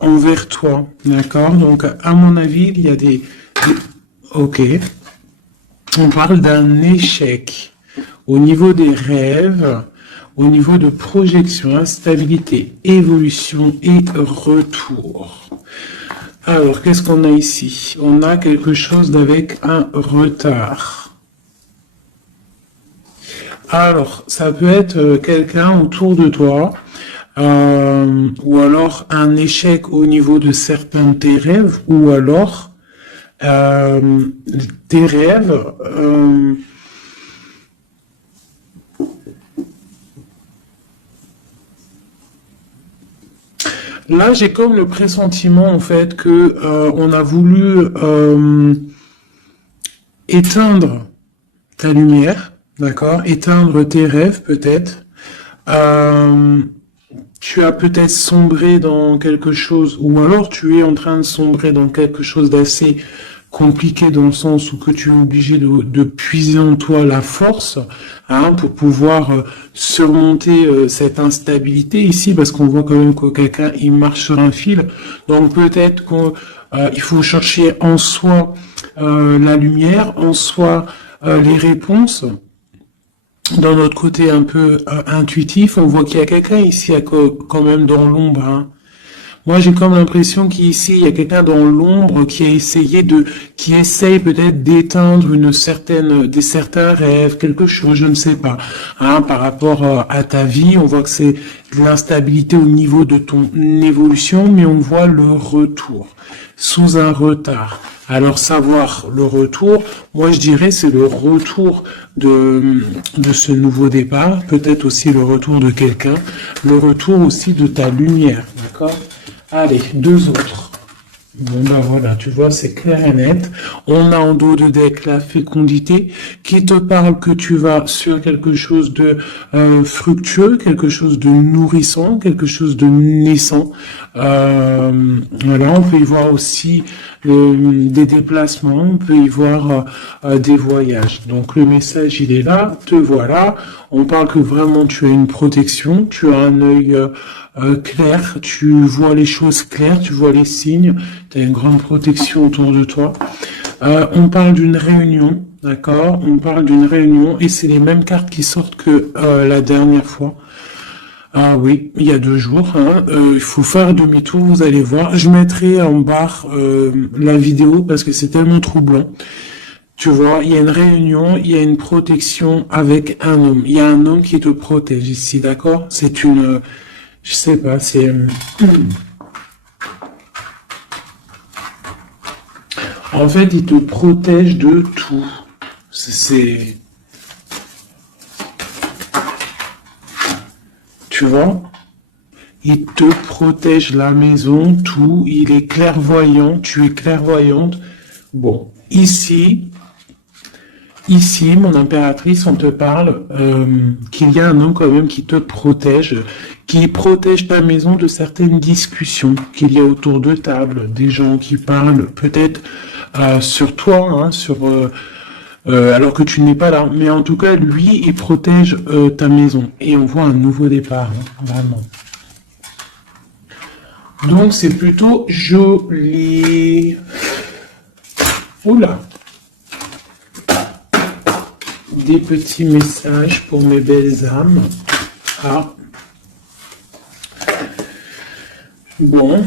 envers toi, d'accord? Donc, à mon avis, il y a Ok. On parle d'un échec au niveau des rêves, au niveau de projection, instabilité, évolution et retour. Alors, qu'est-ce qu'on a ici? On a quelque chose avec un retard. Alors, ça peut être quelqu'un autour de toi, ou alors un échec au niveau de certains de tes rêves, ou alors euh, tes rêves. Là, j'ai comme le pressentiment en fait que on a voulu éteindre ta lumière, d'accord, éteindre tes rêves peut-être. Euh, Tu as peut-être sombré dans quelque chose, ou alors tu es en train de sombrer dans quelque chose d'assez compliqué dans le sens où que tu es obligé de puiser en toi la force, hein, pour pouvoir surmonter cette instabilité ici, parce qu'on voit quand même que quelqu'un il marche sur un fil. Donc peut-être qu'il faut chercher en soi la lumière, en soi les réponses. Dans notre côté un peu intuitif, on voit qu'il y a quelqu'un ici quand même dans l'ombre, hein. Moi, j'ai comme l'impression qu'ici, il y a quelqu'un dans l'ombre qui a essayé qui essaye peut-être d'éteindre des certains rêves, quelque chose, je ne sais pas, hein, par rapport à ta vie. On voit que c'est de l'instabilité au niveau de ton évolution, mais on voit le retour sous un retard. Alors savoir le retour, moi je dirais c'est le retour de ce nouveau départ, peut-être aussi le retour de quelqu'un, le retour aussi de ta lumière, d'accord? Allez, deux autres. Bon ben voilà, tu vois, c'est clair et net. On a en dos de deck la fécondité qui te parle que tu vas sur quelque chose de fructueux, quelque chose de nourrissant, quelque chose de naissant. Voilà, on peut y voir aussi des déplacements, on peut y voir des voyages. Donc le message il est là, te voilà. On parle que vraiment tu as une protection, tu as un œil clair, tu vois les choses claires, tu vois les signes, tu as une grande protection autour de toi. On parle d'une réunion, d'accord? On parle d'une réunion et c'est les mêmes cartes qui sortent que la dernière fois. Ah oui, il y a 2 jours, hein. Il faut faire demi-tour, vous allez voir. Je mettrai en barre la vidéo parce que c'est tellement troublant. Tu vois, il y a une réunion, il y a une protection avec un homme. Il y a un homme qui te protège ici, d'accord? C'est une... je sais pas, c'est... En fait, il te protège de tout. C'est... Tu vois? Il te protège la maison, tout. Il est clairvoyant, tu es clairvoyante. Bon, ici, mon impératrice, on te parle qu'il y a un homme quand même qui te protège, qui protège ta maison de certaines discussions qu'il y a autour de table, des gens qui parlent peut-être sur toi, hein, alors que tu n'es pas là. Mais en tout cas, lui, il protège ta maison. Et on voit un nouveau départ, hein, vraiment. Donc c'est plutôt joli. Oula. Des petits messages pour mes belles âmes. Ah. Bon.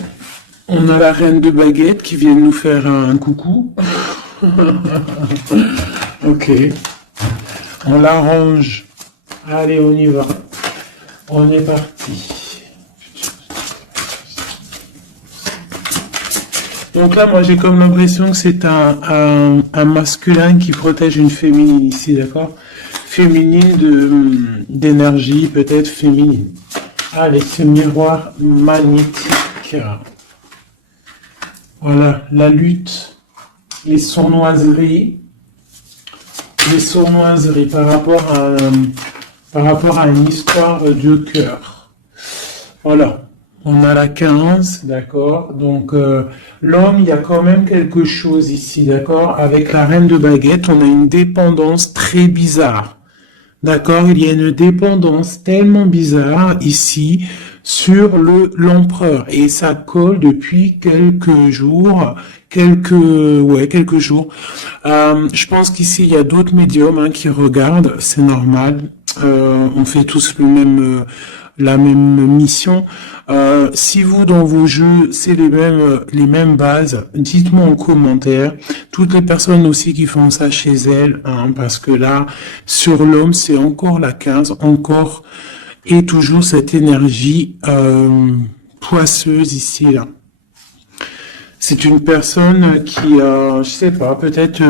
On a la reine de baguette qui vient nous faire un coucou. Ok. On l'arrange. Allez, on y va. On est parti. Donc là, moi, j'ai comme l'impression que c'est un masculin qui protège une féminine ici, d'accord? Féminine d'énergie, peut-être féminine. Allez, ce miroir magnétique. Voilà, la lutte, les sournoiseries par rapport à une histoire de cœur. Voilà. On a la 15, d'accord? Donc, l'homme, il y a quand même quelque chose ici, d'accord? Avec la reine de baguette, on a une dépendance très bizarre. D'accord? Il y a une dépendance tellement bizarre ici sur l'empereur. Et ça colle depuis quelques jours, quelques jours. Je pense qu'ici, il y a d'autres médiums hein, qui regardent, c'est normal. On fait tous la même mission. Si vous, dans vos jeux, c'est les mêmes bases, dites-moi en commentaire. Toutes les personnes aussi qui font ça chez elles, hein, parce que là, sur l'homme, c'est encore la 15, encore et toujours cette énergie poisseuse ici, là. C'est une personne qui, je sais pas, peut-être...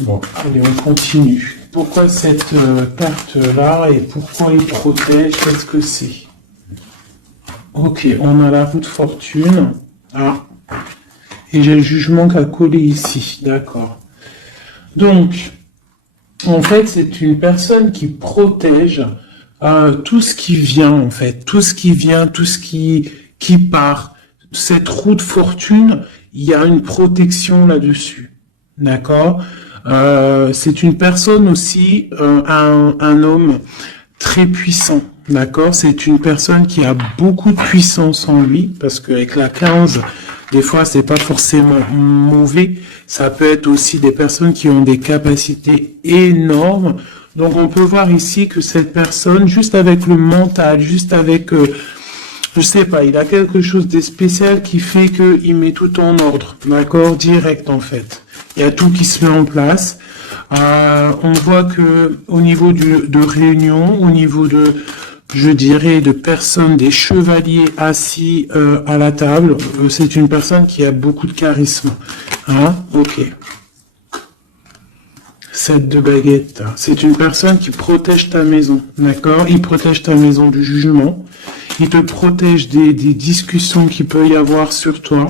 Bon, allez, on continue. Pourquoi cette carte-là et pourquoi il protège? Qu'est-ce que c'est? Ok, on a la roue de fortune. Ah, et j'ai le jugement qui a collé ici. D'accord. Donc, en fait, c'est une personne qui protège tout ce qui vient, en fait. Tout ce qui vient, tout ce qui part. Cette roue de fortune, il y a une protection là-dessus. D'accord? C'est une personne aussi, un homme très puissant, d'accord? C'est une personne qui a beaucoup de puissance en lui, parce qu'avec la 15, des fois, c'est pas forcément mauvais. Ça peut être aussi des personnes qui ont des capacités énormes. Donc, on peut voir ici que cette personne, juste avec le mental, juste avec... je sais pas, il a quelque chose de spécial qui fait qu'il met tout en ordre, d'accord? Direct, en fait. Il y a tout qui se met en place. On voit que au niveau de réunion, au niveau de, je dirais, de personnes, des chevaliers assis à la table, c'est une personne qui a beaucoup de charisme. Hein? Ok. 7 de baguette. C'est une personne qui protège ta maison, d'accord? Il protège ta maison du jugement. Il te protège des discussions qu'il peut y avoir sur toi.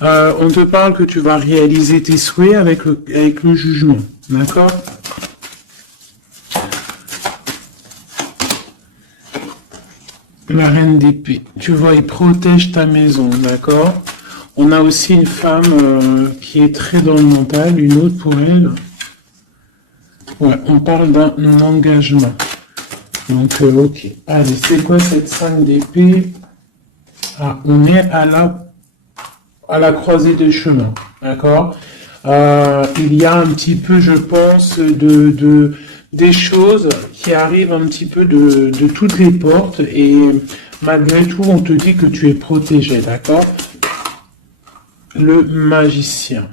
On te parle que tu vas réaliser tes souhaits avec le jugement, d'accord? La reine d'épée. Tu vois, il protège ta maison, d'accord? On a aussi une femme qui est très dans le mental, une autre pour elle. Ouais, on parle d'un engagement. Donc, ok. Allez, c'est quoi cette 5 d'épée? Ah, on est à la croisée des chemins, d'accord? Il y a un petit peu, je pense, des choses qui arrivent un petit peu de toutes les portes et malgré tout, on te dit que tu es protégé, d'accord? Le magicien.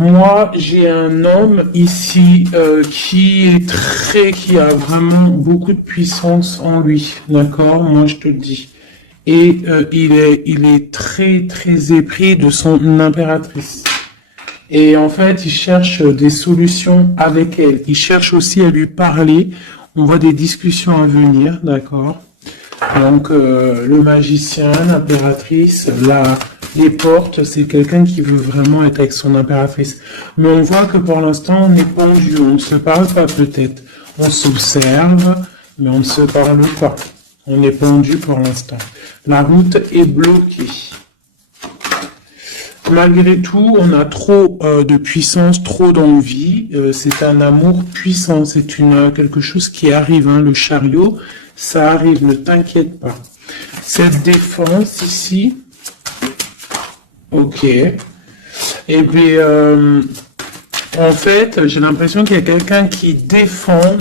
Moi, j'ai un homme ici qui a vraiment beaucoup de puissance en lui, d'accord? Moi, je te le dis. Et il est très très épris de son impératrice. Et en fait, il cherche des solutions avec elle. Il cherche aussi à lui parler. On voit des discussions à venir, d'accord? Donc, le magicien, l'impératrice, les portes, c'est quelqu'un qui veut vraiment être avec son impératrice. Mais on voit que pour l'instant, on est pendu, on ne se parle pas peut-être. On s'observe, mais on ne se parle pas. On est pendu pour l'instant. La route est bloquée. Malgré tout, on a trop de puissance, trop d'envie. C'est un amour puissant. C'est quelque chose qui arrive. Hein. Le chariot, ça arrive. Ne t'inquiète pas. Cette défense ici. Ok. Et puis, en fait, j'ai l'impression qu'il y a quelqu'un qui défend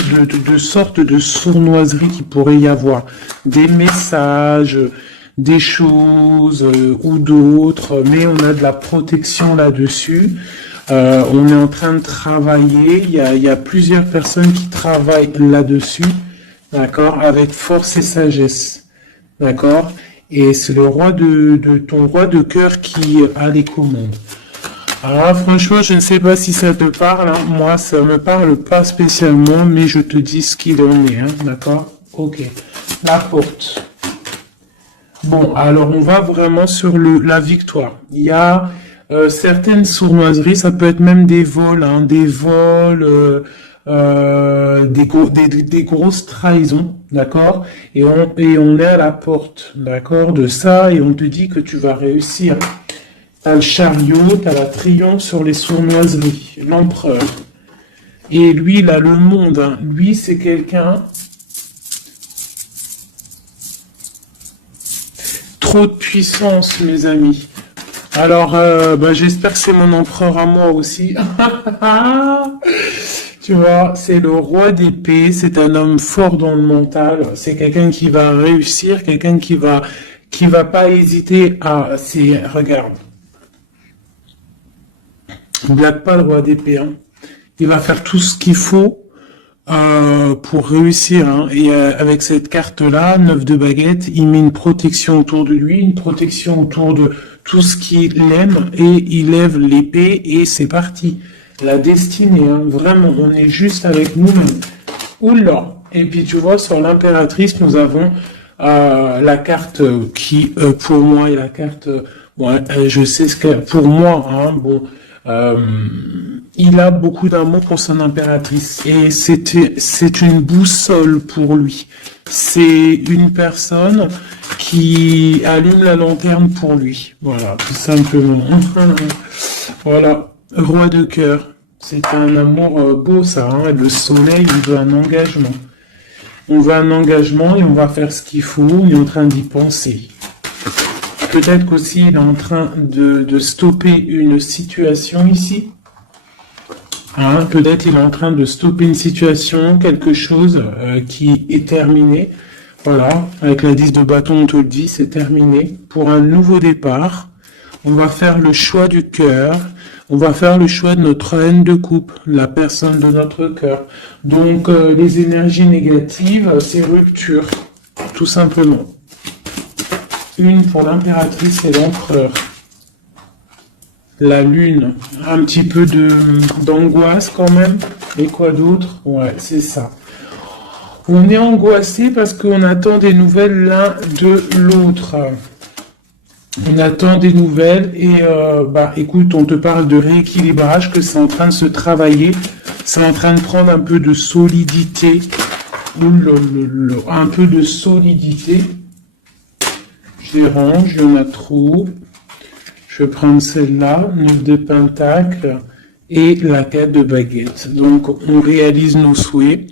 de sortes de sournoiseries qu'il pourrait y avoir. Des messages, des choses ou d'autres, mais on a de la protection là-dessus. On est en train de travailler. Il y a plusieurs personnes qui travaillent là-dessus, d'accord, avec force et sagesse, d'accord. Et c'est le roi ton roi de cœur qui a les commandes. Alors franchement, je ne sais pas si ça te parle. Hein. Moi, ça me parle pas spécialement, mais je te dis ce qu'il en est, hein, d'accord? Ok. La porte. Bon, alors on va vraiment sur la victoire. Il y a certaines sournoiseries, ça peut être même des vols, hein, des grosses trahisons, d'accord? Et on est à la porte, d'accord, de ça, et on te dit que tu vas réussir. T'as le chariot, t'as la triomphe sur les sournoiseries, l'empereur. Et lui, il a le monde, hein. Lui, c'est quelqu'un trop de puissance, mes amis. Alors, j'espère que c'est mon empereur à moi aussi. Tu vois, c'est le roi d'épée, c'est un homme fort dans le mental, c'est quelqu'un qui va réussir, quelqu'un qui va pas hésiter à, regarde, il blague pas le roi d'épée, hein. Il va faire tout ce qu'il faut pour réussir, hein. Et avec cette carte-là, 9 de baguette, il met une protection autour de lui, une protection autour de tout ce qu'il aime, et il lève l'épée et c'est parti. La destinée, hein, vraiment, on est juste avec nous-mêmes. Oula. Et puis tu vois, sur l'impératrice, nous avons la carte qui, pour moi, est la carte. Je sais ce que pour moi, hein, il a beaucoup d'amour pour son impératrice et c'est une boussole pour lui. C'est une personne qui allume la lanterne pour lui. Voilà, tout simplement. Voilà. Roi de cœur, c'est un amour beau ça, hein. Le soleil, il veut un engagement. On veut un engagement et on va faire ce qu'il faut, on est en train d'y penser. Peut-être qu'aussi il est en train de stopper une situation ici. Hein, peut-être il est en train de stopper une situation, quelque chose qui est terminé. Voilà, avec la 10 de bâton, on te le dit, c'est terminé. Pour un nouveau départ, on va faire le choix du cœur. On va faire le choix de notre haine de coupe, la personne de notre cœur. Donc, les énergies négatives, c'est rupture, tout simplement. Une pour l'impératrice et l'empereur. La lune, un petit peu d'angoisse quand même. Et quoi d'autre? Ouais, c'est ça. On est angoissé parce qu'on attend des nouvelles l'un de l'autre. On attend des nouvelles et écoute, on te parle de rééquilibrage, que c'est en train de se travailler, c'est en train de prendre un peu de solidité, un peu de solidité. Je les range, il y en a trop. Je vais prendre celle-là, 9 de pentacle et la 4 de baguette. Donc on réalise nos souhaits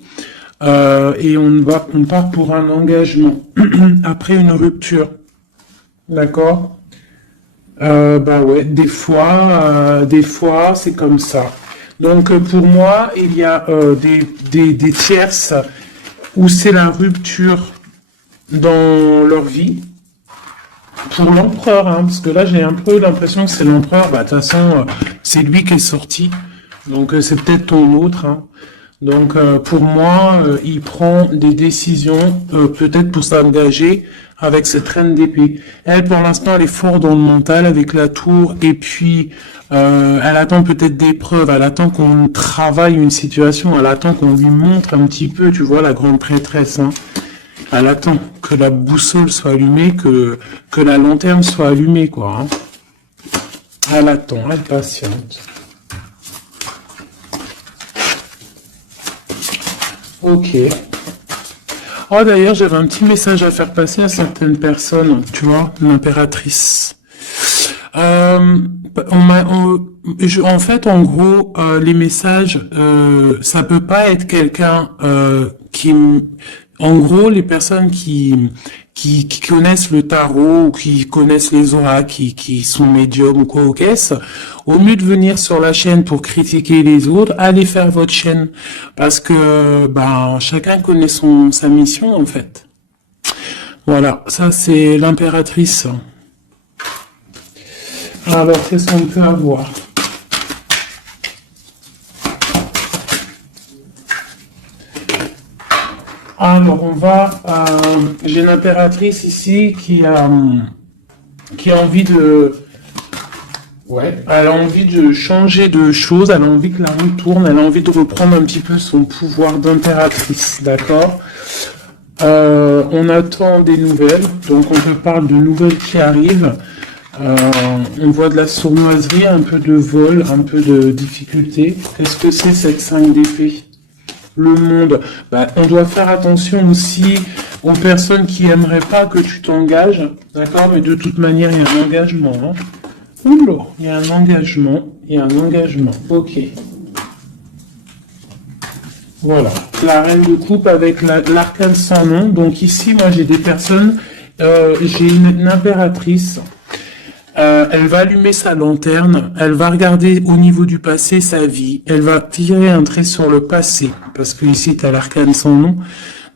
et on part pour un engagement après une rupture. D'accord? Des fois, c'est comme ça. Donc, pour moi, il y a des tierces où c'est la rupture dans leur vie. Pour l'empereur, hein, parce que là, j'ai un peu l'impression que c'est l'empereur. De toute façon, c'est lui qui est sorti. Donc, c'est peut-être ton autre, hein. Donc, pour moi, il prend des décisions, peut-être pour s'engager avec cette reine d'épée. Elle, pour l'instant, elle est forte dans le mental avec la tour, et puis elle attend peut-être des preuves, elle attend qu'on travaille une situation, elle attend qu'on lui montre un petit peu, tu vois, la grande prêtresse, hein. Elle attend que la boussole soit allumée, que la lanterne soit allumée, quoi, hein. Elle attend, elle patiente. Ok. Oh, d'ailleurs, j'avais un petit message à faire passer à certaines personnes, tu vois, l'impératrice. En fait, en gros, les messages, ça peut pas être quelqu'un en gros, les personnes qui connaissent le tarot ou qui connaissent les auras, qui sont médiums ou quoi au caisse, au mieux de venir sur la chaîne pour critiquer les autres, allez faire votre chaîne. Parce que chacun connaît sa mission en fait. Voilà, ça c'est l'impératrice. Alors, qu'est-ce qu'on peut avoir? Alors, j'ai l'impératrice ici qui a envie elle a envie de changer de choses, elle a envie que la roue tourne, elle a envie de reprendre un petit peu son pouvoir d'impératrice, d'accord? On attend des nouvelles, donc on te parle de nouvelles qui arrivent. On voit de la sournoiserie, un peu de vol, un peu de difficulté. Qu'est-ce que c'est cette 5 d'épée? Le monde. On doit faire attention aussi aux personnes qui aimeraient pas que tu t'engages, d'accord? Mais de toute manière, il y a un engagement, hein. Oula, il y a un engagement, ok. Voilà, la reine de coupe avec l'arcane sans nom. Donc ici, moi, j'ai des personnes J'ai une impératrice. Elle va allumer sa lanterne, elle va regarder au niveau du passé sa vie, elle va tirer un trait sur le passé, parce que ici tu as l'arcane sans nom,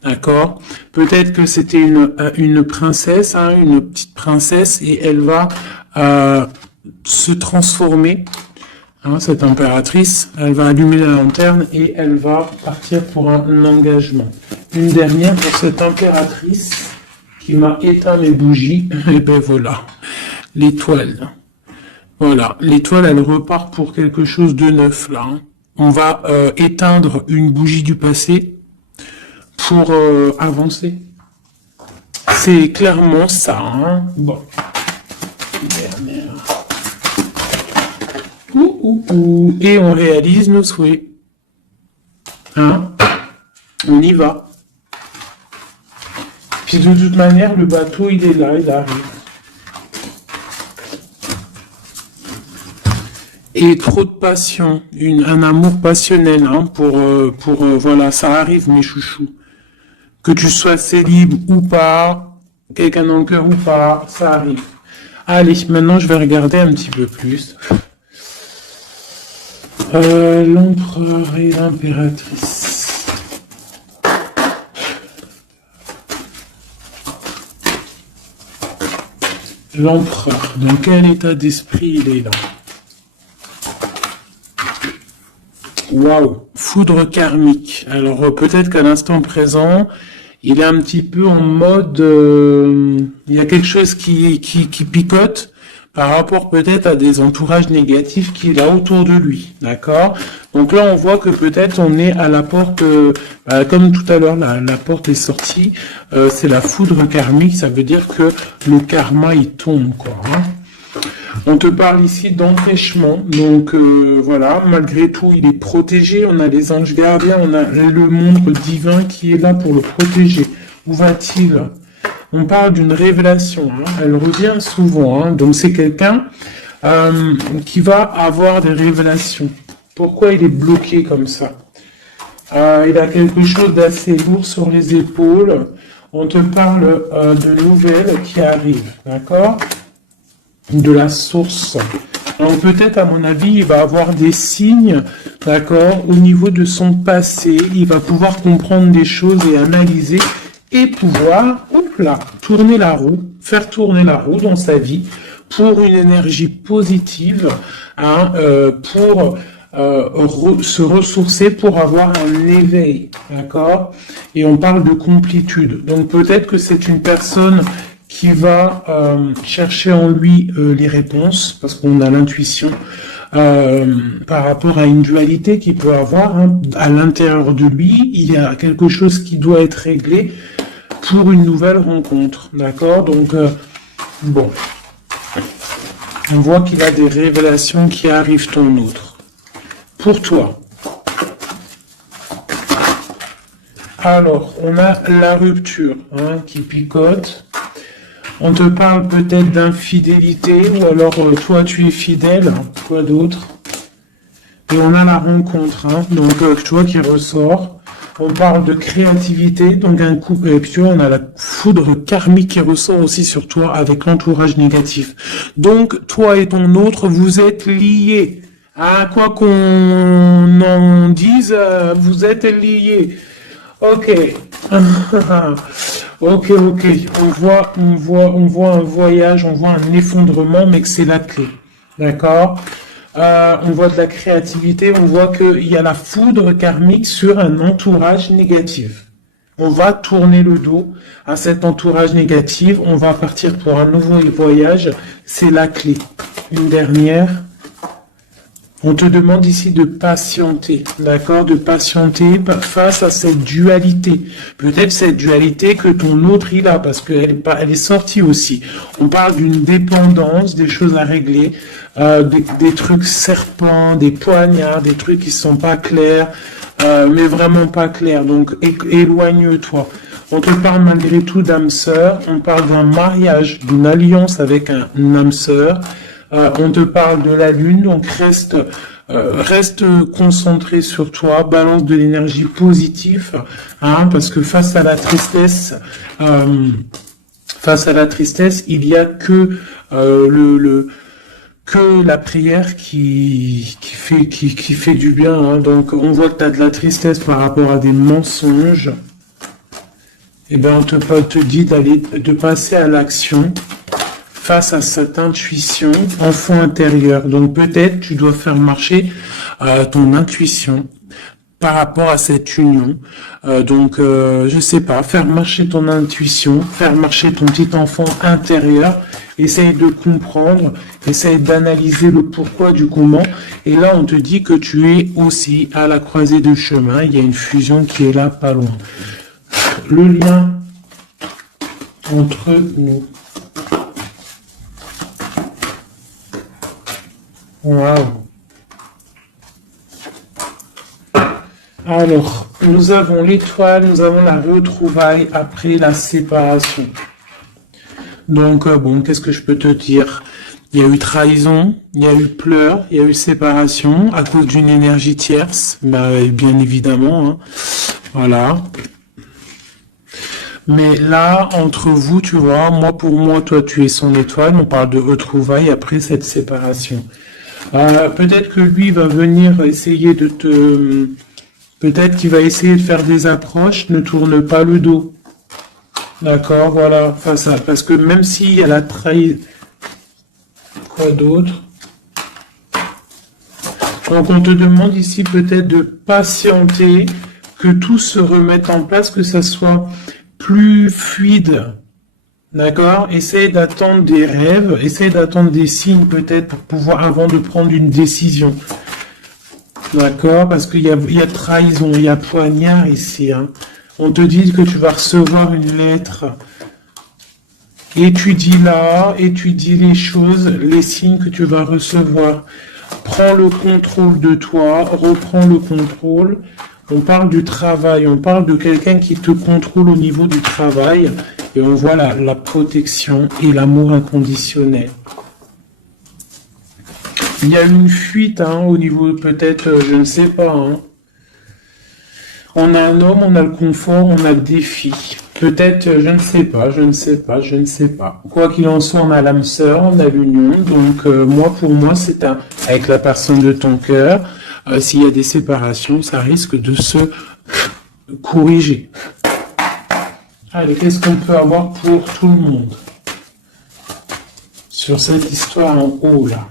d'accord? Peut-être que c'était une princesse, hein, une petite princesse, et elle va se transformer, hein, cette impératrice, elle va allumer la lanterne et elle va partir pour un engagement. Une dernière pour cette impératrice qui m'a éteint mes bougies, et ben voilà. L'étoile. Voilà, l'étoile, elle repart pour quelque chose de neuf, là. Hein. On va éteindre une bougie du passé pour avancer. C'est clairement ça. Hein. Bon. Dernière. Et on réalise nos souhaits. Hein. On y va. Puis de toute manière, le bateau, il est là, il arrive. Et trop de passion, un amour passionnel, hein, voilà, ça arrive mes chouchous. Que tu sois célib ou pas, quelqu'un dans le cœur ou pas, ça arrive. Allez, maintenant je vais regarder un petit peu plus. L'empereur et l'impératrice. L'empereur, dans quel état d'esprit il est là? Waouh, foudre karmique. Alors peut-être qu'à l'instant présent, il est un petit peu en mode, il y a quelque chose qui picote par rapport peut-être à des entourages négatifs qu'il a autour de lui, d'accord? Donc là, on voit que peut-être on est à la porte, comme tout à l'heure, la porte est sortie, c'est la foudre karmique, ça veut dire que le karma il tombe, quoi. Hein. On te parle ici d'empêchement, donc voilà, malgré tout, il est protégé, on a les anges gardiens, on a le monde divin qui est là pour le protéger. Où va-t-il? On parle d'une révélation, hein, elle revient souvent, hein, donc c'est quelqu'un qui va avoir des révélations. Pourquoi il est bloqué comme ça? Il a quelque chose d'assez lourd sur les épaules, on te parle de nouvelles qui arrivent, d'accord? De la source. Donc peut-être, à mon avis, il va avoir des signes, d'accord, au niveau de son passé. Il va pouvoir comprendre des choses et analyser et pouvoir, hop là, tourner la roue, faire tourner la roue dans sa vie pour une énergie positive, hein, pour se ressourcer, pour avoir un éveil, d'accord? Et on parle de complétude. Donc peut-être que c'est une personne qui va chercher en lui les réponses, parce qu'on a l'intuition, par rapport à une dualité qu'il peut avoir, hein, à l'intérieur de lui, il y a quelque chose qui doit être réglé pour une nouvelle rencontre, d'accord? Donc, bon, on voit qu'il a des révélations qui arrivent ton autre. Pour toi. Alors, on a la rupture, hein, qui picote. On te parle peut-être d'infidélité, ou alors toi tu es fidèle, quoi d'autre? Et on a la rencontre, hein, donc tu vois qui ressort. On parle de créativité, donc un coup, et puis tu vois, on a la foudre karmique qui ressort aussi sur toi avec l'entourage négatif. Donc toi et ton autre, vous êtes liés. À quoi qu'on en dise, vous êtes liés. Ok. Ok. On voit un voyage, on voit un effondrement, mais que c'est la clé. D'accord? On voit de la créativité, on voit qu'il y a la foudre karmique sur un entourage négatif. On va tourner le dos à cet entourage négatif, on va partir pour un nouveau voyage, c'est la clé. Une dernière. On te demande ici de patienter, d'accord? De patienter face à cette dualité. Peut-être cette dualité que ton autre il a, parce qu'elle est sortie aussi. On parle d'une dépendance, des choses à régler, des trucs serpents, des poignards, des trucs qui sont pas clairs, mais vraiment pas clairs. Donc éloigne-toi. On te parle malgré tout d'âme sœur, on parle d'un mariage, d'une alliance avec un âme sœur. On te parle de la lune, donc reste concentré sur toi, balance de l'énergie positive, hein, parce que face à la tristesse, Face à la tristesse, il y a que que la prière qui fait du bien. Hein. Donc, on voit que tu as de la tristesse par rapport à des mensonges. Eh bien, on te dit de passer à l'action face à cette intuition, enfant intérieur. Donc, peut-être tu dois faire marcher ton intuition par rapport à cette union. Je sais pas, faire marcher ton intuition, faire marcher ton petit enfant intérieur, essaye de comprendre, essaye d'analyser le pourquoi du comment. Et là, on te dit que tu es aussi à la croisée de chemin. Il y a une fusion qui est là, pas loin. Le lien entre nous. Waouh. Alors, nous avons l'étoile, nous avons la retrouvaille après la séparation. Donc, qu'est-ce que je peux te dire? Il y a eu trahison, il y a eu pleurs, il y a eu séparation à cause d'une énergie tierce, bien évidemment. Hein. Voilà. Mais là, entre vous, tu vois, pour moi, toi, tu es son étoile. On parle de retrouvailles après cette séparation. Peut-être que lui va venir essayer de te... Peut-être qu'il va essayer de faire des approches, ne tourne pas le dos. D'accord, voilà, parce que même s'il y a la trahison... Quoi d'autre? Donc on te demande ici peut-être de patienter, que tout se remette en place, que ça soit plus fluide. D'accord? Essaye d'attendre des rêves, essaye d'attendre des signes peut-être pour pouvoir, avant de prendre une décision. D'accord? Parce qu'il y a trahison, il y a poignard ici. Hein. On te dit que tu vas recevoir une lettre. Étudie les choses, les signes que tu vas recevoir. Prends le contrôle de toi, reprends le contrôle. On parle du travail, on parle de quelqu'un qui te contrôle au niveau du travail. Et on voit la protection et l'amour inconditionnel. Il y a une fuite au niveau peut-être, je ne sais pas. Hein. On a un homme, on a le confort, on a le défi. Peut-être, je ne sais pas. Quoi qu'il en soit, on a l'âme sœur, on a l'union. Donc, pour moi, c'est avec la personne de ton cœur. S'il y a des séparations, ça risque de se corriger. Allez, qu'est-ce qu'on peut avoir pour tout le monde sur cette histoire en haut, là?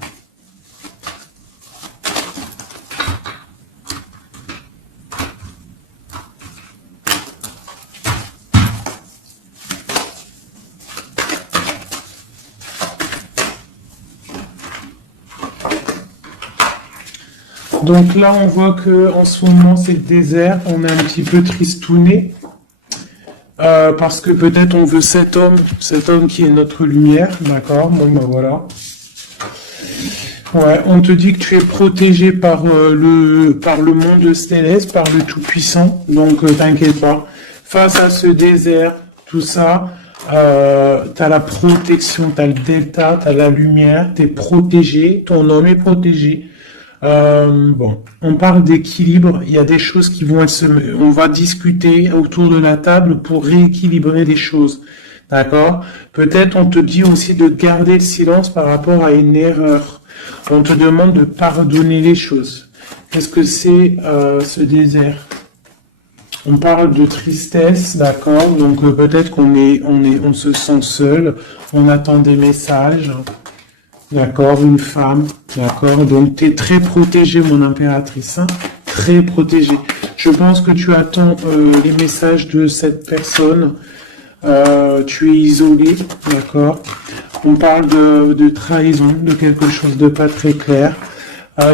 Donc là, on voit que en ce moment, c'est le désert. On est un petit peu tristouné. Parce que peut-être on veut cet homme qui est notre lumière. D'accord? Voilà. Ouais, on te dit que tu es protégé par le monde céleste, par le Tout-Puissant. Donc, t'inquiète pas. Face à ce désert, tout ça, t'as la protection, t'as le delta, t'as la lumière, t'es protégé, ton homme est protégé. On parle d'équilibre. Il y a des choses qui vont on va discuter autour de la table pour rééquilibrer les choses. D'accord? Peut-être on te dit aussi de garder le silence par rapport à une erreur. On te demande de pardonner les choses. Qu'est-ce que c'est ce désert? On parle de tristesse, d'accord? Donc peut-être on se sent seul. On attend des messages. D'accord, une femme, d'accord, donc tu es très protégée, mon impératrice, hein, très protégée. Je pense que tu attends les messages de cette personne, tu es isolé, d'accord. On parle de trahison, de quelque chose de pas très clair,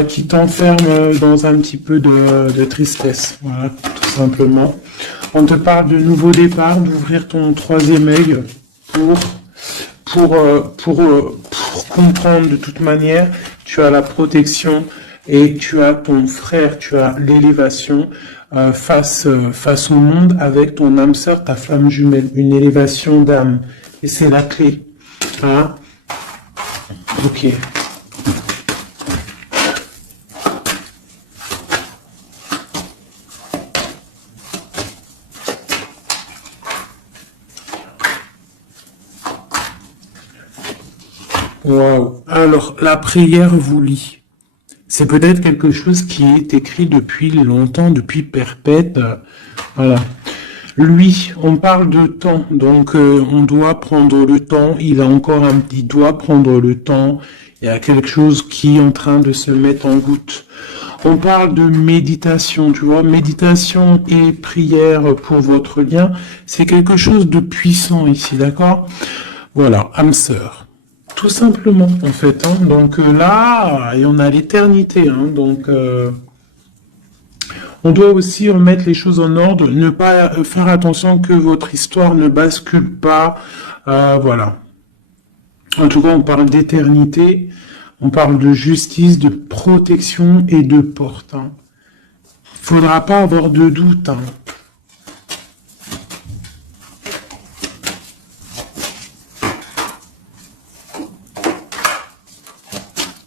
qui t'enferme dans un petit peu de tristesse, voilà, tout simplement. On te parle de nouveau départ, d'ouvrir ton troisième œil pour comprendre de toute manière, tu as la protection et tu as ton frère, tu as l'élévation face au monde avec ton âme sœur, ta flamme jumelle, une élévation d'âme. Et c'est la clé. Hein? Ok. Waouh. Alors, la prière vous lie. C'est peut-être quelque chose qui est écrit depuis longtemps, depuis perpète. Voilà. Lui, on parle de temps, donc on doit prendre le temps. Il doit prendre le temps. Il y a quelque chose qui est en train de se mettre en route. On parle de méditation, tu vois, méditation et prière pour votre lien, c'est quelque chose de puissant ici, d'accord? Voilà, âme sœur. Tout simplement, en fait. Hein. Donc là, et on a l'éternité. Hein. Donc, on doit aussi remettre les choses en ordre, ne pas faire attention que votre histoire ne bascule pas. Voilà. En tout cas, on parle d'éternité, on parle de justice, de protection et de porte. Hein. Faudra pas avoir de doute. Hein.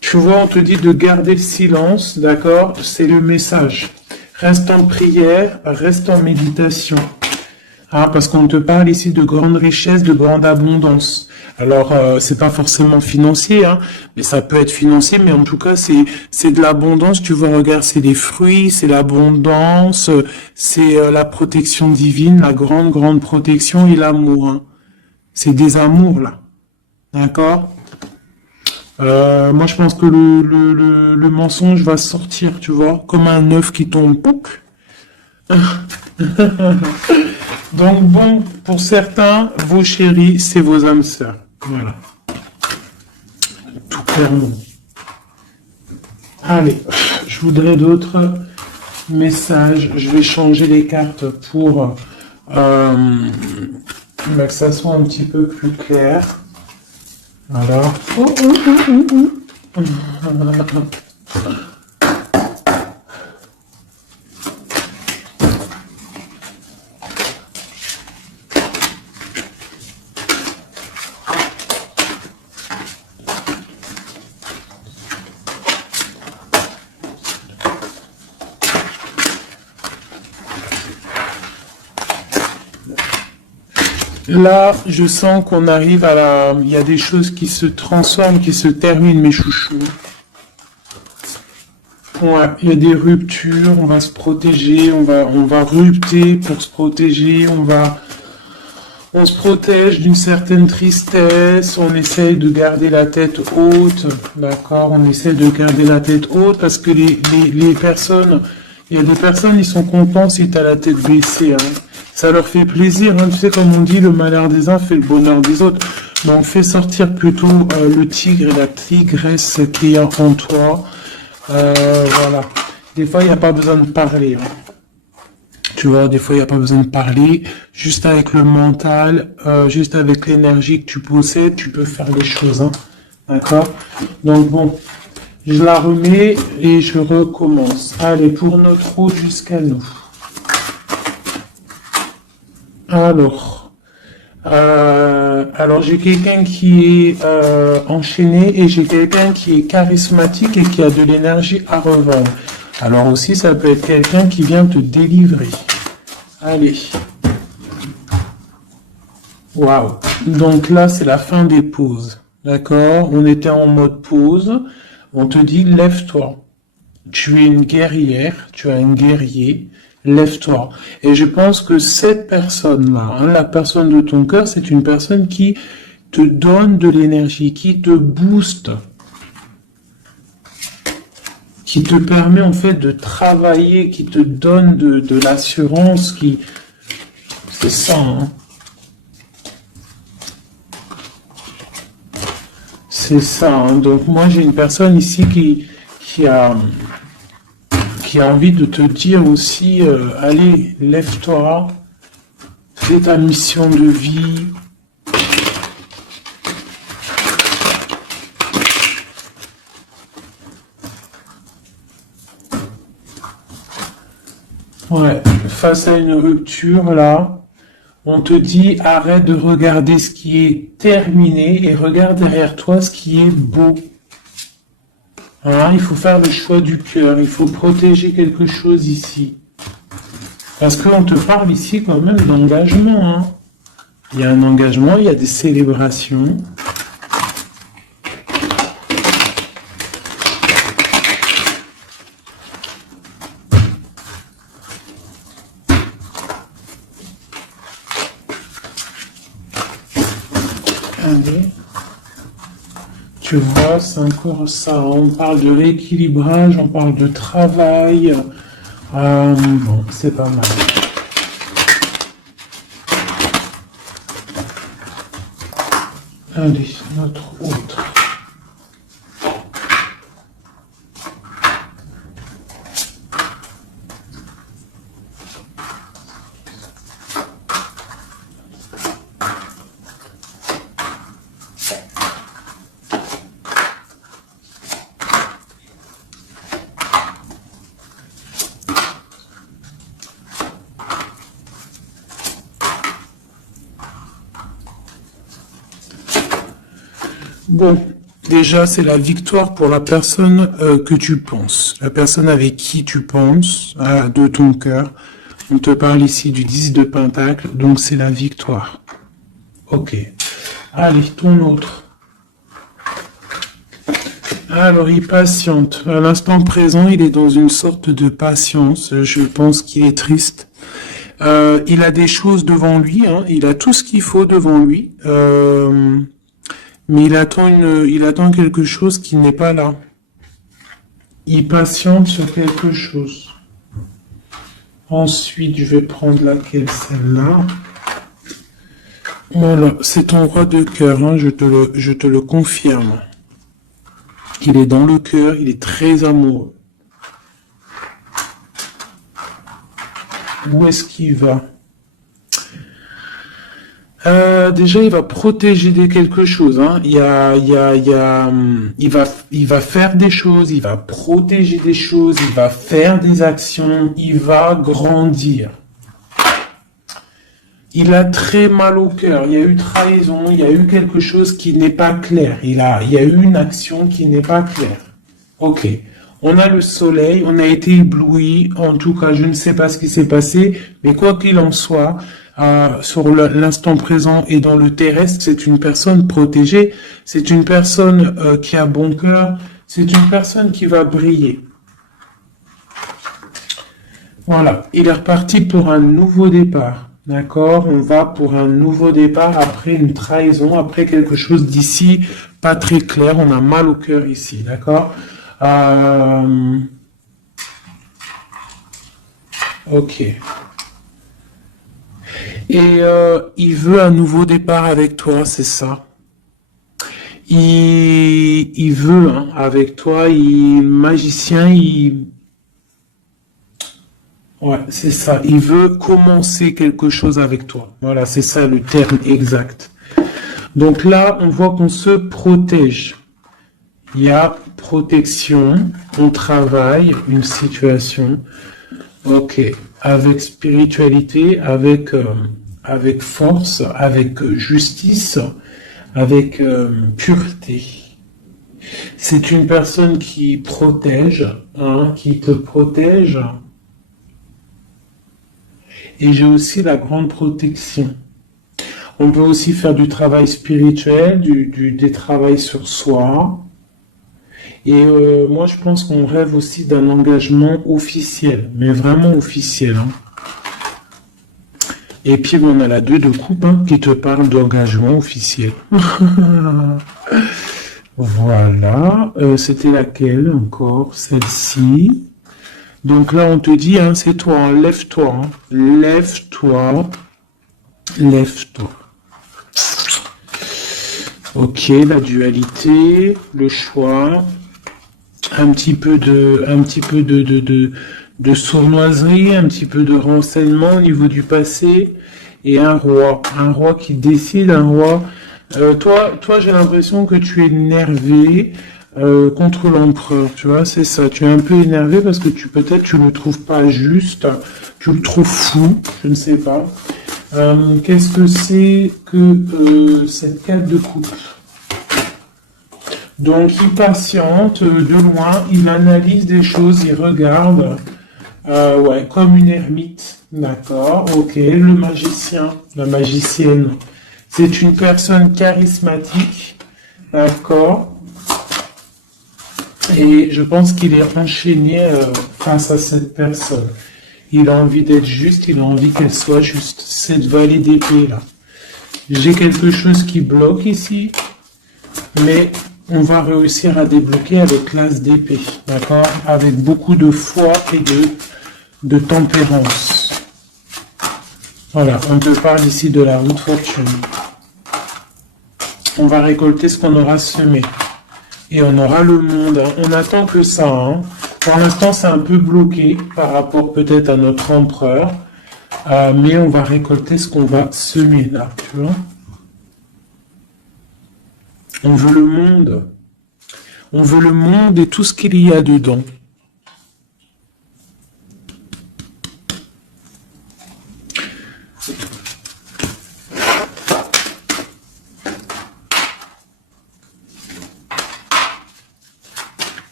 Tu vois, on te dit de garder le silence, d'accord? C'est le message. Reste en prière, reste en méditation. Hein, parce qu'on te parle ici de grande richesse, de grande abondance. Alors, c'est pas forcément financier, hein, mais ça peut être financier, mais en tout cas, c'est de l'abondance. Tu vois, regarde, c'est des fruits, c'est l'abondance, c'est la protection divine, la grande, grande protection et l'amour. Hein. C'est des amours, là. D'accord? Moi, je pense que le mensonge va sortir, tu vois, comme un œuf qui tombe. Pouc. Donc bon, pour certains, vos chéris, c'est vos âmes sœurs. Voilà. Tout clairement. Allez, je voudrais d'autres messages. Je vais changer les cartes pour que ça soit un petit peu plus clair. Alors. Là, je sens qu'on arrive à la... Il y a des choses qui se transforment, qui se terminent, mes chouchous. Ouais, il y a des ruptures, on va se protéger, on va rupter pour se protéger, on se protège d'une certaine tristesse, on essaye de garder la tête haute, d'accord? On essaye de garder la tête haute parce que les personnes, il y a des personnes, ils sont contents si tu as la tête baissée, hein. Ça leur fait plaisir, hein. Tu sais, comme on dit, le malheur des uns fait le bonheur des autres. Donc, fais sortir plutôt le tigre et la tigresse qui est en toi. Voilà. Des fois, il n'y a pas besoin de parler. Hein. Tu vois, des fois, il n'y a pas besoin de parler. Juste avec le mental, juste avec l'énergie que tu possèdes, tu peux faire les choses. Hein. D'accord? Donc, bon, je la remets et je recommence. Allez, pour notre route jusqu'à nous. Alors j'ai quelqu'un qui est enchaîné et j'ai quelqu'un qui est charismatique et qui a de l'énergie à revendre. Alors aussi, ça peut être quelqu'un qui vient te délivrer. Allez. Waouh. Donc là, c'est la fin des pauses. D'accord? On était en mode pause. On te dit, lève-toi. Tu es une guerrière, tu es un guerrier. Lève-toi. Et je pense que cette personne-là, hein, la personne de ton cœur, c'est une personne qui te donne de l'énergie, qui te booste, qui te permet en fait de travailler, qui te donne de l'assurance, qui... C'est ça, hein. C'est ça, hein. Donc moi j'ai une personne ici qui a envie de te dire aussi, allez, lève-toi, fais ta mission de vie. Ouais, face à une rupture, là, on te dit, arrête de regarder ce qui est terminé et regarde derrière toi ce qui est beau. Hein, il faut faire le choix du cœur, il faut protéger quelque chose ici. Parce qu'on te parle ici quand même d'engagement. Hein. Il y a un engagement, il y a des célébrations. Allez. Tu vois, c'est encore ça. On parle de rééquilibrage, on parle de travail. Bon, c'est pas mal. Allez, notre autre. Bon, déjà, c'est la victoire pour la personne que tu penses, la personne avec qui tu penses, de ton cœur. On te parle ici du 10 de Pentacle, donc c'est la victoire. Ok. Allez, ton autre. Alors, il patiente. À l'instant présent, il est dans une sorte de patience. Je pense qu'il est triste. Il a des choses devant lui, hein. Il a tout ce qu'il faut devant lui. Mais il attend quelque chose qui n'est pas là. Il patiente sur quelque chose. Ensuite, je vais prendre laquelle, celle-là. Voilà, c'est ton roi de cœur, hein, je te le confirme. Il est dans le cœur, il est très amoureux. Où est-ce qu'il va? Déjà, il va protéger quelque chose. Hein. Il va faire des choses, il va protéger des choses, il va faire des actions, il va grandir. Il a très mal au cœur. Il y a eu trahison, il y a eu quelque chose qui n'est pas clair. Il y a eu une action qui n'est pas claire. Ok. On a le soleil, on a été ébloui. En tout cas, je ne sais pas ce qui s'est passé, mais quoi qu'il en soit, sur l'instant présent et dans le terrestre, c'est une personne protégée, c'est une personne qui a bon cœur, c'est une personne qui va briller. Voilà, il est reparti pour un nouveau départ, d'accord? On va pour un nouveau départ après une trahison, après quelque chose d'ici pas très clair, on a mal au cœur ici, d'accord? Ok. Et il veut un nouveau départ avec toi, c'est ça. Il veut hein, avec toi, magicien, ouais, c'est ça. Il veut commencer quelque chose avec toi. Voilà, c'est ça le terme exact. Donc là, on voit qu'on se protège. Il y a protection, on travaille, une situation. Ok, avec spiritualité, avec force, avec justice, avec pureté. C'est une personne qui protège, hein, qui te protège. Et j'ai aussi la grande protection. On peut aussi faire du travail spirituel, des travail sur soi. Et moi, je pense qu'on rêve aussi d'un engagement officiel, mais vraiment officiel. Hein. Et puis, on a la 2 de coupe hein, qui te parle d'engagement officiel. Voilà. C'était laquelle encore? Celle-ci. Donc là, on te dit, hein, c'est toi, hein, lève-toi. Hein. Lève-toi. Lève-toi. Ok, la dualité, le choix. Un petit peu de sournoiserie, un petit peu de renseignement au niveau du passé, et un roi qui décide, un roi. Toi, j'ai l'impression que tu es énervé contre l'empereur, tu vois, c'est ça. Tu es un peu énervé parce que peut-être tu le trouves pas juste, tu le trouves fou, je ne sais pas. Qu'est-ce que c'est que cette 4 de coupe? Donc, il patiente de loin, il analyse des choses, il regarde, ouais, comme une ermite, d'accord, ok, le magicien, la magicienne, c'est une personne charismatique, d'accord, et je pense qu'il est enchaîné face à cette personne. Il a envie d'être juste, il a envie qu'elle soit juste, cette vallée d'épée, là. J'ai quelque chose qui bloque ici, mais on va réussir à débloquer avec l'as d'épée, d'accord? Avec beaucoup de foi et de tempérance. Voilà, on te parle ici de la roue de fortune. On va récolter ce qu'on aura semé. Et on aura le monde. Hein. On attend que ça. Hein. Pour l'instant, c'est un peu bloqué par rapport peut-être à notre empereur. Mais on va récolter ce qu'on va semer là, tu vois. On veut le monde. On veut le monde et tout ce qu'il y a dedans.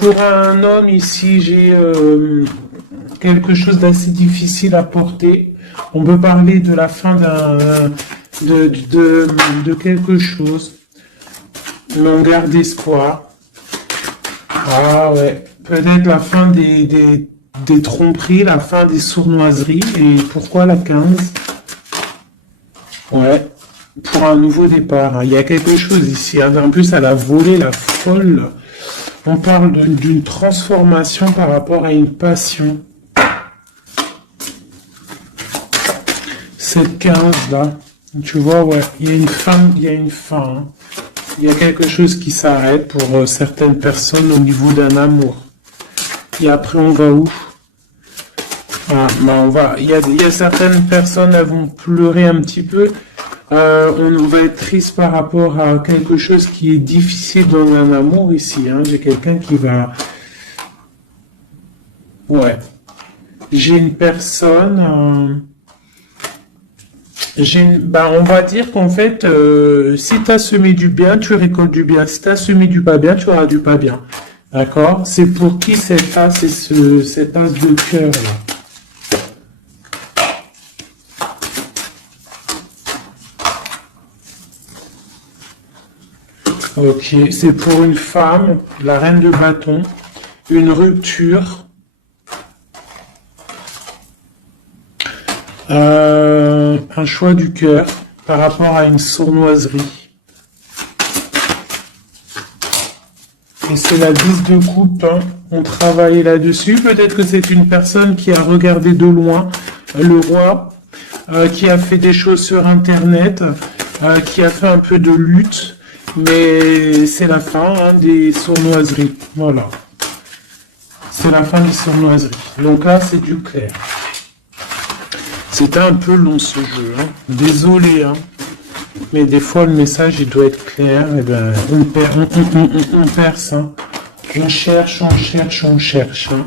Pour un homme ici, j'ai quelque chose d'assez difficile à porter. On peut parler de la fin de quelque chose. Mais on garde espoir. Ah ouais, peut-être la fin des tromperies, la fin des sournoiseries. Et pourquoi la 15? Ouais, pour un nouveau départ. Hein. Il y a quelque chose ici. Hein. En plus, elle a volé la folle. On parle d'une transformation par rapport à une passion. Cette 15 là, tu vois, ouais, il y a une fin, il y a une fin. Hein. Il y a quelque chose qui s'arrête pour certaines personnes au niveau d'un amour. Et après, on va où? Ah, ben il y a certaines personnes, elles vont pleurer un petit peu. On va être triste par rapport à quelque chose qui est difficile dans un amour ici. Hein. J'ai quelqu'un qui va... Ouais. J'ai une personne... on va dire qu'en fait, si tu as semé du bien, tu récoltes du bien. Si tu as semé du pas bien, tu auras du pas bien. D'accord? C'est pour qui cet as, c'est cet as de cœur là. Ok, c'est pour une femme, la reine de bâton, une rupture, un choix du cœur par rapport à une sournoiserie. Et c'est la 10 de coupe, hein. On travaille là-dessus. Peut-être que c'est une personne qui a regardé de loin le roi, qui a fait des choses sur Internet, qui a fait un peu de lutte. Mais c'est la fin hein, des sournoiseries. Voilà. C'est la fin des sournoiseries. Donc là, c'est du clair. C'était un peu long ce jeu. Hein. Désolé. Hein. Mais des fois, le message, il doit être clair. Et ben, on perce. Hein. On cherche, on cherche, on cherche. Hein.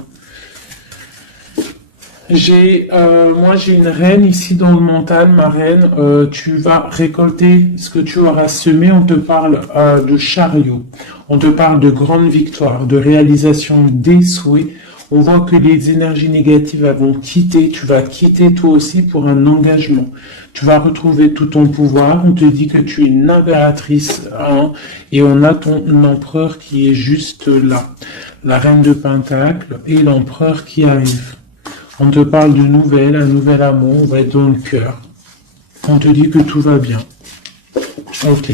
Moi j'ai une reine ici dans le mental, ma reine, tu vas récolter ce que tu auras semé, on te parle de chariot, on te parle de grande victoire, de réalisation des souhaits, on voit que les énergies négatives vont quitter, tu vas quitter toi aussi pour un engagement, tu vas retrouver tout ton pouvoir, on te dit que tu es une impératrice, hein, et on a ton empereur qui est juste là, la reine de Pentacle et l'empereur qui arrive. On te parle de nouvelles, un nouvel amour, on va être dans le cœur. On te dit que tout va bien. Ok.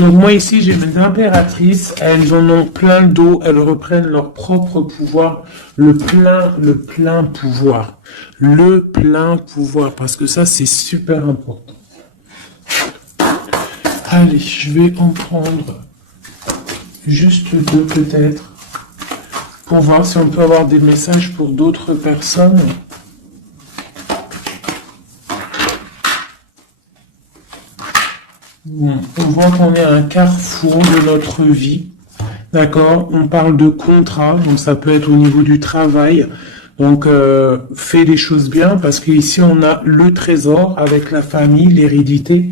Donc moi ici, j'ai mes impératrices, elles en ont plein le dos, elles reprennent leur propre pouvoir, le plein pouvoir. Le plein pouvoir, parce que ça, c'est super important. Allez, je vais en prendre juste deux peut-être. Pour voir si on peut avoir des messages pour d'autres personnes. Bon, on voit qu'on est à un carrefour de notre vie. D'accord? On parle de contrat, donc ça peut être au niveau du travail. Donc, fais les choses bien, parce qu'ici, on a le trésor avec la famille, l'hérédité.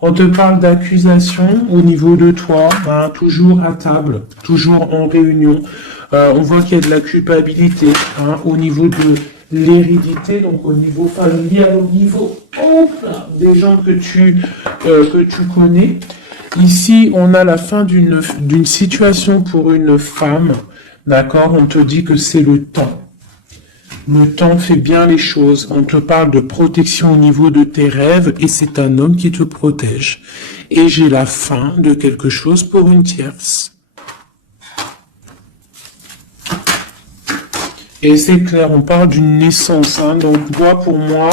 On te parle d'accusation au niveau de toi, hein, toujours à table, toujours en réunion. On voit qu'il y a de la culpabilité hein, au niveau de l'hérédité, donc au niveau familial, au niveau des gens que tu connais. Ici, on a la fin d'une situation pour une femme, d'accord? On te dit que c'est le temps. Le temps fait bien les choses. On te parle de protection au niveau de tes rêves et c'est un homme qui te protège. Et j'ai la fin de quelque chose pour une tierce. Et c'est clair, on parle d'une naissance, hein, donc bois pour moi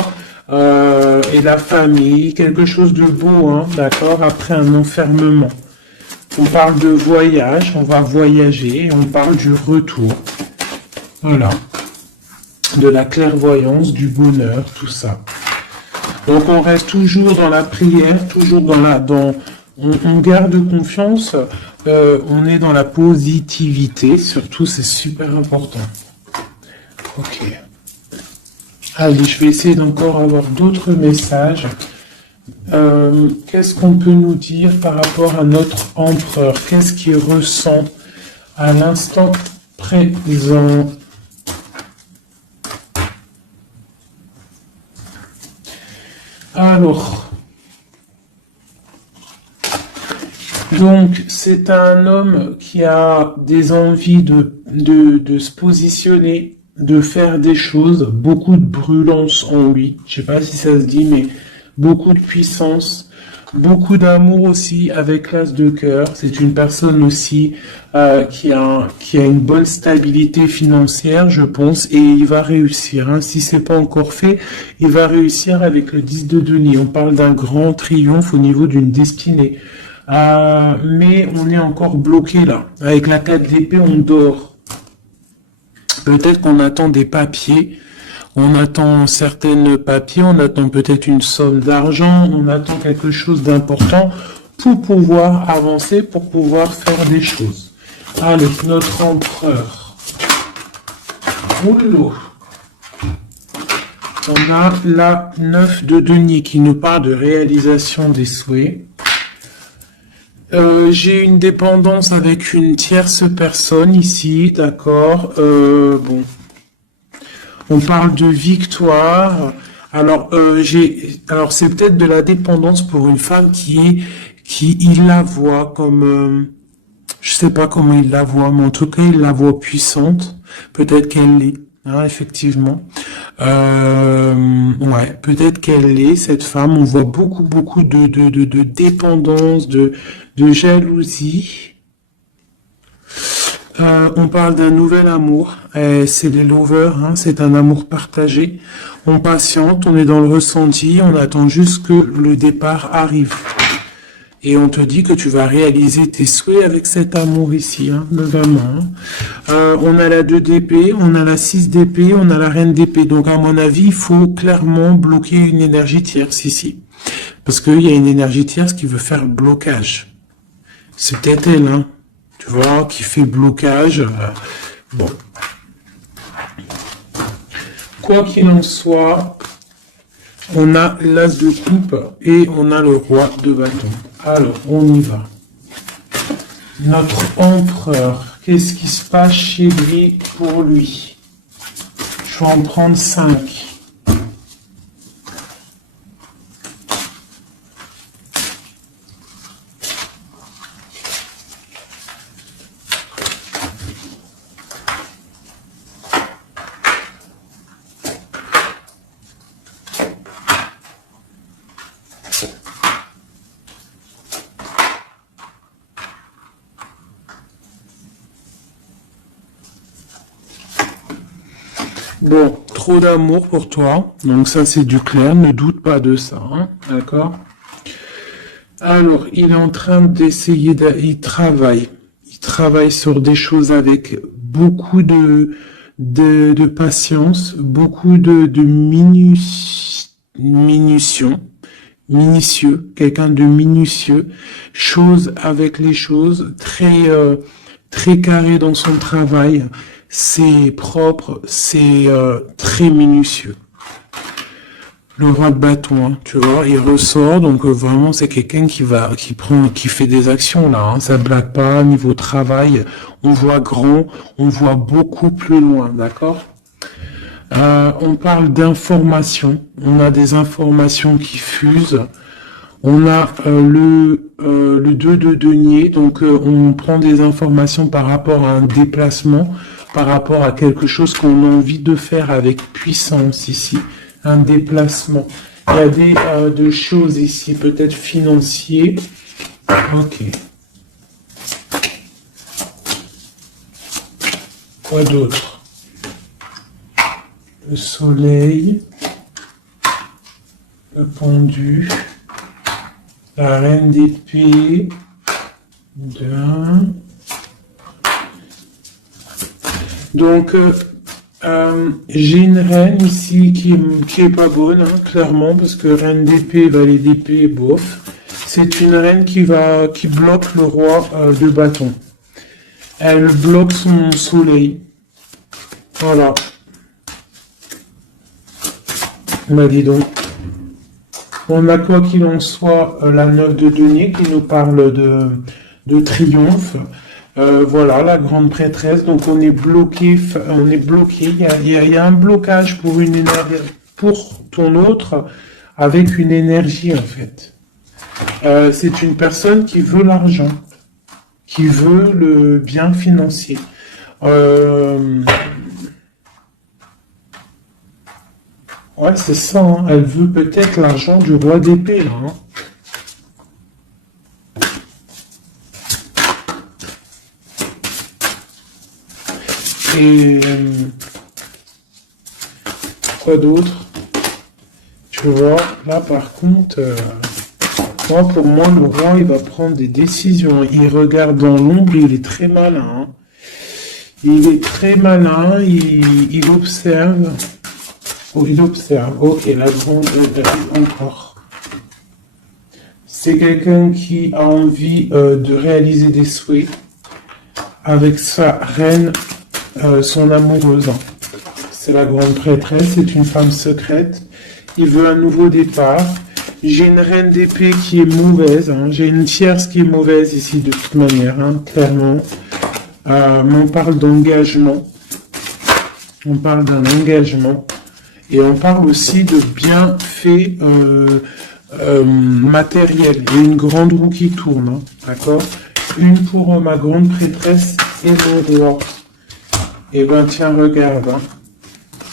et la famille, quelque chose de beau, hein, d'accord, après un enfermement. On parle de voyage, on va voyager, on parle du retour. Voilà. De la clairvoyance, du bonheur, tout ça. Donc on reste toujours dans la prière, toujours on garde confiance, on est dans la positivité, surtout c'est super important. Ok. Allez, je vais essayer d'encore avoir d'autres messages. Qu'est-ce qu'on peut nous dire par rapport à notre empereur? Qu'est-ce qu'il ressent à l'instant présent? Alors, donc c'est un homme qui a des envies de se positionner, de faire des choses, beaucoup de brûlance en lui. Je sais pas si ça se dit, mais beaucoup de puissance, beaucoup d'amour aussi avec l'as de cœur. C'est une personne aussi qui a une bonne stabilité financière, je pense, et il va réussir. Hein. Si c'est pas encore fait, il va réussir avec le 10 de denier. On parle d'un grand triomphe au niveau d'une destinée. Mais on est encore bloqué là. Avec la 4 d'épée, on dort. Peut-être qu'on attend des papiers, on attend certains papiers, on attend peut-être une somme d'argent, on attend quelque chose d'important pour pouvoir avancer, pour pouvoir faire des choses. Allez, notre empereur. Rouleau. On a la 9 de denier qui nous parle de réalisation des souhaits. J'ai une dépendance avec une tierce personne ici, d'accord. Bon, on parle de victoire. Alors, c'est peut-être de la dépendance pour une femme il la voit comme, je sais pas comment il la voit, mais en tout cas, il la voit puissante. Peut-être qu'elle l'est. Hein, effectivement. Ouais, peut-être qu'elle est, cette femme. On voit beaucoup de dépendance, de jalousie. On parle d'un nouvel amour. C'est les lovers, hein, c'est un amour partagé. On patiente, on est dans le ressenti, on attend juste que le départ arrive. Et on te dit que tu vas réaliser tes souhaits avec cet amour ici, hein, vraiment. On a la 2 d'épée, on a la 6 d'épée, on a la reine d'épée. Donc à mon avis, il faut clairement bloquer une énergie tierce ici. Parce qu'il y a une énergie tierce qui veut faire blocage. C'est peut-être elle, hein, tu vois, qui fait blocage. Bon. Quoi qu'il en soit, on a l'as de coupe et on a le roi de bâton. Alors, on y va. Notre empereur, qu'est-ce qui se passe chez lui pour lui? Je vais en prendre 5. Bon, trop d'amour pour toi. Donc ça, c'est du clair. Ne doute pas de ça. Hein, d'accord? Alors, il est en train d'essayer il travaille. Il travaille sur des choses avec beaucoup de patience, beaucoup de minutieux, quelqu'un de minutieux, chose avec les choses, très carré dans son travail, c'est propre, c'est très minutieux. Le roi de bâton, hein, tu vois, il ressort, donc vraiment c'est quelqu'un qui fait des actions là, hein, ça blague pas, niveau travail, on voit grand, on voit beaucoup plus loin, d'accord? On parle d'informations, on a des informations qui fusent, on a le 2 de denier, donc on prend des informations par rapport à un déplacement, par rapport à quelque chose qu'on a envie de faire avec puissance ici, un déplacement. Il y a des choses ici, peut-être financiers. Ok. Quoi d'autre? Le soleil, le pendu, la reine d'épée, donc j'ai une reine ici qui est pas bonne, hein, clairement, parce que reine d'épée, valet d'épée, bof. C'est une reine qui bloque le roi de bâton. Elle bloque son soleil. Voilà. Bah dis donc. On a quoi qu'il en soit la 9 de denier qui nous parle de triomphe. Voilà, la grande prêtresse. Donc on est bloqué. Il y a un blocage pour une énergie, pour ton autre, avec une énergie en fait. C'est une personne qui veut l'argent, qui veut le bien financier. Ouais, c'est ça, hein. Elle veut peut-être l'argent du roi d'épée, là, hein. Et quoi d'autre? Tu vois, là par contre, pour moi, le roi, il va prendre des décisions. Il regarde dans l'ombre, il est très malin, hein. Il est très malin, il observe. Oh, il observe. Ok, la grande encore. C'est quelqu'un qui a envie de réaliser des souhaits avec sa reine, son amoureuse. C'est la grande prêtresse, c'est une femme secrète. Il veut un nouveau départ. J'ai une reine d'épée qui est mauvaise. Hein. J'ai une tierce qui est mauvaise ici de toute manière, hein, clairement. On parle d'engagement. On parle d'un engagement. Et on parle aussi de bienfaits matériels. Il y a une grande roue qui tourne, hein, d'accord? Une pour ma grande prêtresse et mon roi. Et ben tiens, regarde. Hein.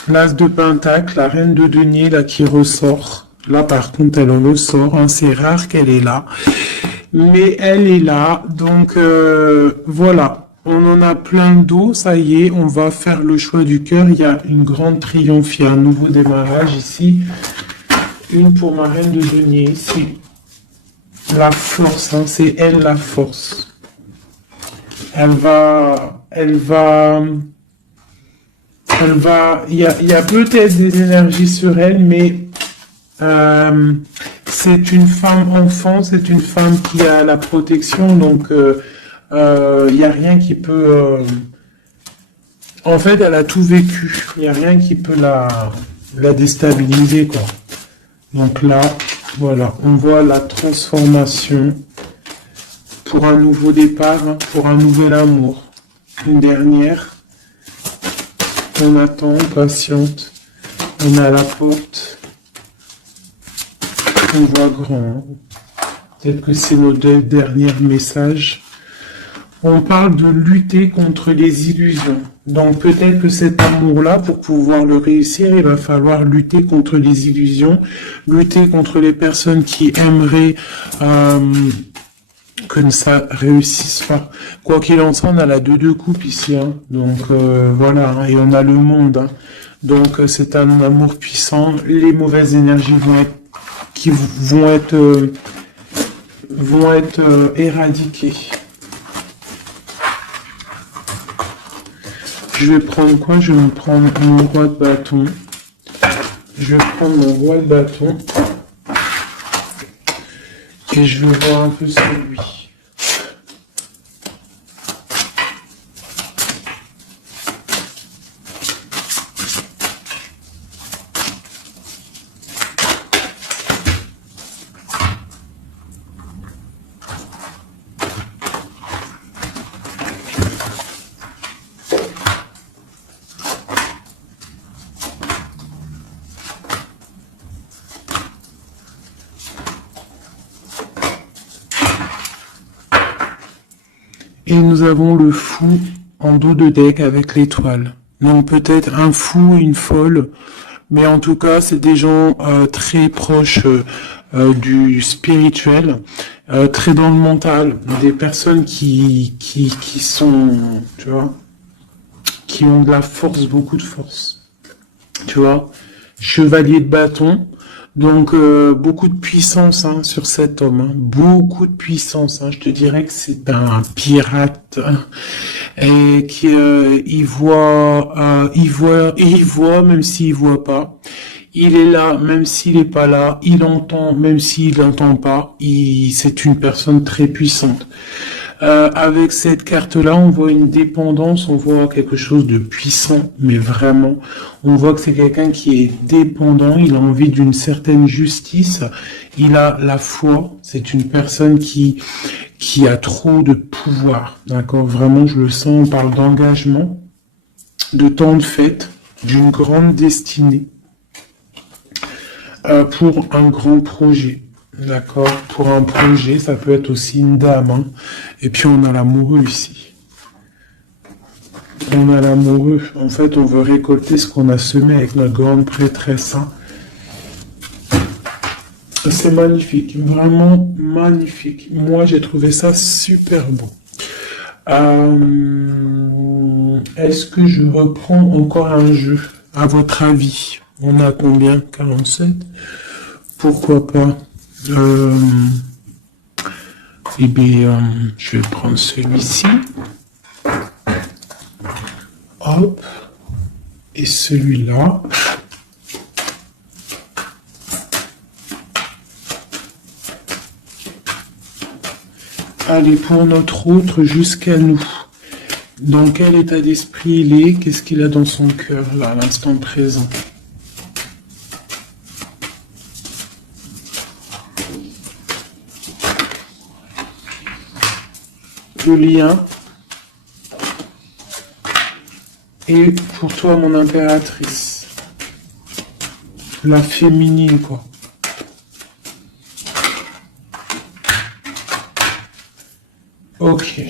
L'as de pentacle, la reine de denier là qui ressort. Là par contre elle ressort. Hein. C'est rare qu'elle est là. Mais elle est là. Donc voilà. On en a plein d'eau, ça y est, on va faire le choix du cœur. Il y a une grande triomphe, il y a un nouveau démarrage ici. Une pour ma reine de denier ici. La force, hein, c'est elle la force. Il y a peut-être des énergies sur elle, mais c'est une femme enfant, c'est une femme qui a la protection, donc il n'y a rien qui peut... En fait, elle a tout vécu. Il n'y a rien qui peut la déstabiliser, quoi. Donc là, voilà, on voit la transformation pour un nouveau départ, hein, pour un nouvel amour. Une dernière. On attend, on patiente. On est à la porte. On voit grand. Peut-être que c'est nos deux derniers messages. On parle de lutter contre les illusions. Donc peut-être que cet amour-là, pour pouvoir le réussir, il va falloir lutter contre les illusions, lutter contre les personnes qui aimeraient que ça réussisse pas. Quoi qu'il en soit, on a la 2 de coupe ici. Hein. Donc voilà, hein, et on a le monde. Hein. Donc c'est un amour puissant. Les mauvaises énergies vont être éradiquées. Je vais prendre quoi? Je vais me prendre mon roi de bâton. Je vais prendre mon roi de bâton. Et je vais voir un peu sur lui. Et nous avons le fou en dos de deck avec l'étoile. Donc peut-être un fou, une folle, mais en tout cas, c'est des gens très proches du spirituel, très dans le mental, des personnes qui sont, tu vois, qui ont de la force, beaucoup de force, tu vois. Chevalier de bâton, donc beaucoup de puissance hein, sur cet homme, hein. Beaucoup de puissance. Hein. Je te dirais que c'est un pirate hein, et qui il voit même s'il voit pas. Il est là même s'il est pas là. Il entend même s'il n'entend pas. C'est une personne très puissante. Avec cette carte-là, on voit une dépendance, on voit quelque chose de puissant, mais vraiment, on voit que c'est quelqu'un qui est dépendant, il a envie d'une certaine justice, il a la foi, c'est une personne qui a trop de pouvoir, d'accord? Vraiment, je le sens, on parle d'engagement, de temps de fête, d'une grande destinée, pour un grand projet. D'accord, pour un projet, ça peut être aussi une dame. Hein. Et puis on a l'amoureux ici. On a l'amoureux. En fait, on veut récolter ce qu'on a semé avec notre grande prêtresse. Hein. C'est magnifique, vraiment magnifique. Moi, j'ai trouvé ça super beau. Est-ce que je reprends encore un jeu, à votre avis? On a combien? 47? Pourquoi pas? Eh bien, je vais prendre celui-ci. Hop. Et celui-là. Allez, pour notre autre, jusqu'à nous. Dans quel état d'esprit il est? Qu'est-ce qu'il a dans son cœur, là, à l'instant présent? Le lien. Et pour toi, mon impératrice. La féminine, quoi. Ok.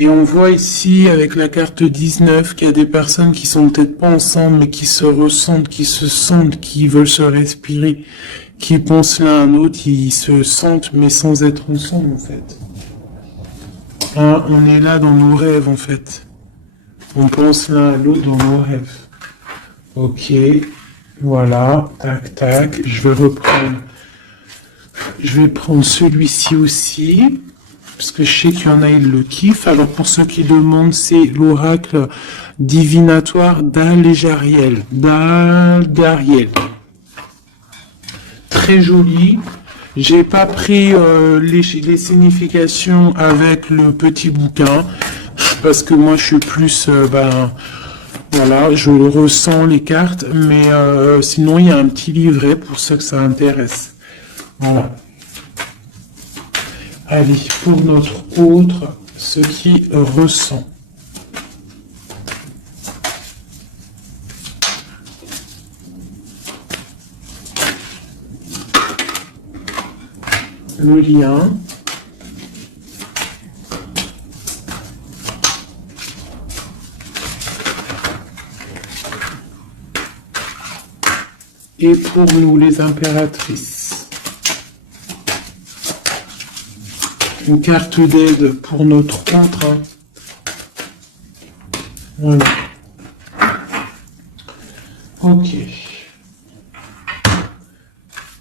Et on voit ici, avec la carte 19, qu'il y a des personnes qui sont peut-être pas ensemble, mais qui se ressentent, qui se sentent, qui veulent se respirer, qui pensent l'un à l'autre, ils se sentent, mais sans être ensemble, en fait. Hein, on est là dans nos rêves, en fait. On pense l'un à l'autre dans nos rêves. Ok. Voilà. Tac, tac. Je vais prendre celui-ci aussi. Parce que je sais qu'il y en a, ils le kiffent. Alors, pour ceux qui demandent, c'est l'oracle divinatoire d'Al-Jariel. d'Al-Dariel. Très joli. J'ai pas pris les significations avec le petit bouquin parce que moi je suis plus voilà, je ressens les cartes, mais sinon il y a un petit livret pour ceux que ça intéresse. Voilà. Allez, pour notre autre, ce qui ressent. Le lien. Et pour nous, les impératrices. Une carte d'aide pour notre autre. Hein. Voilà. Ok.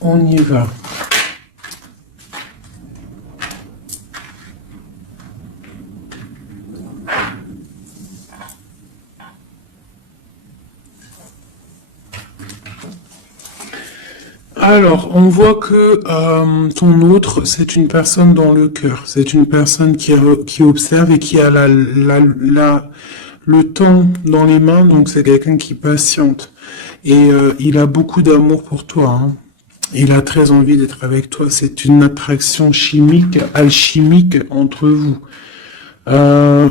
On y va. Alors, on voit que ton autre, c'est une personne dans le cœur. C'est une personne qui observe et qui a le temps dans les mains, donc c'est quelqu'un qui patiente. Et il a beaucoup d'amour pour toi. Hein. Il a très envie d'être avec toi. C'est une attraction chimique, alchimique entre vous.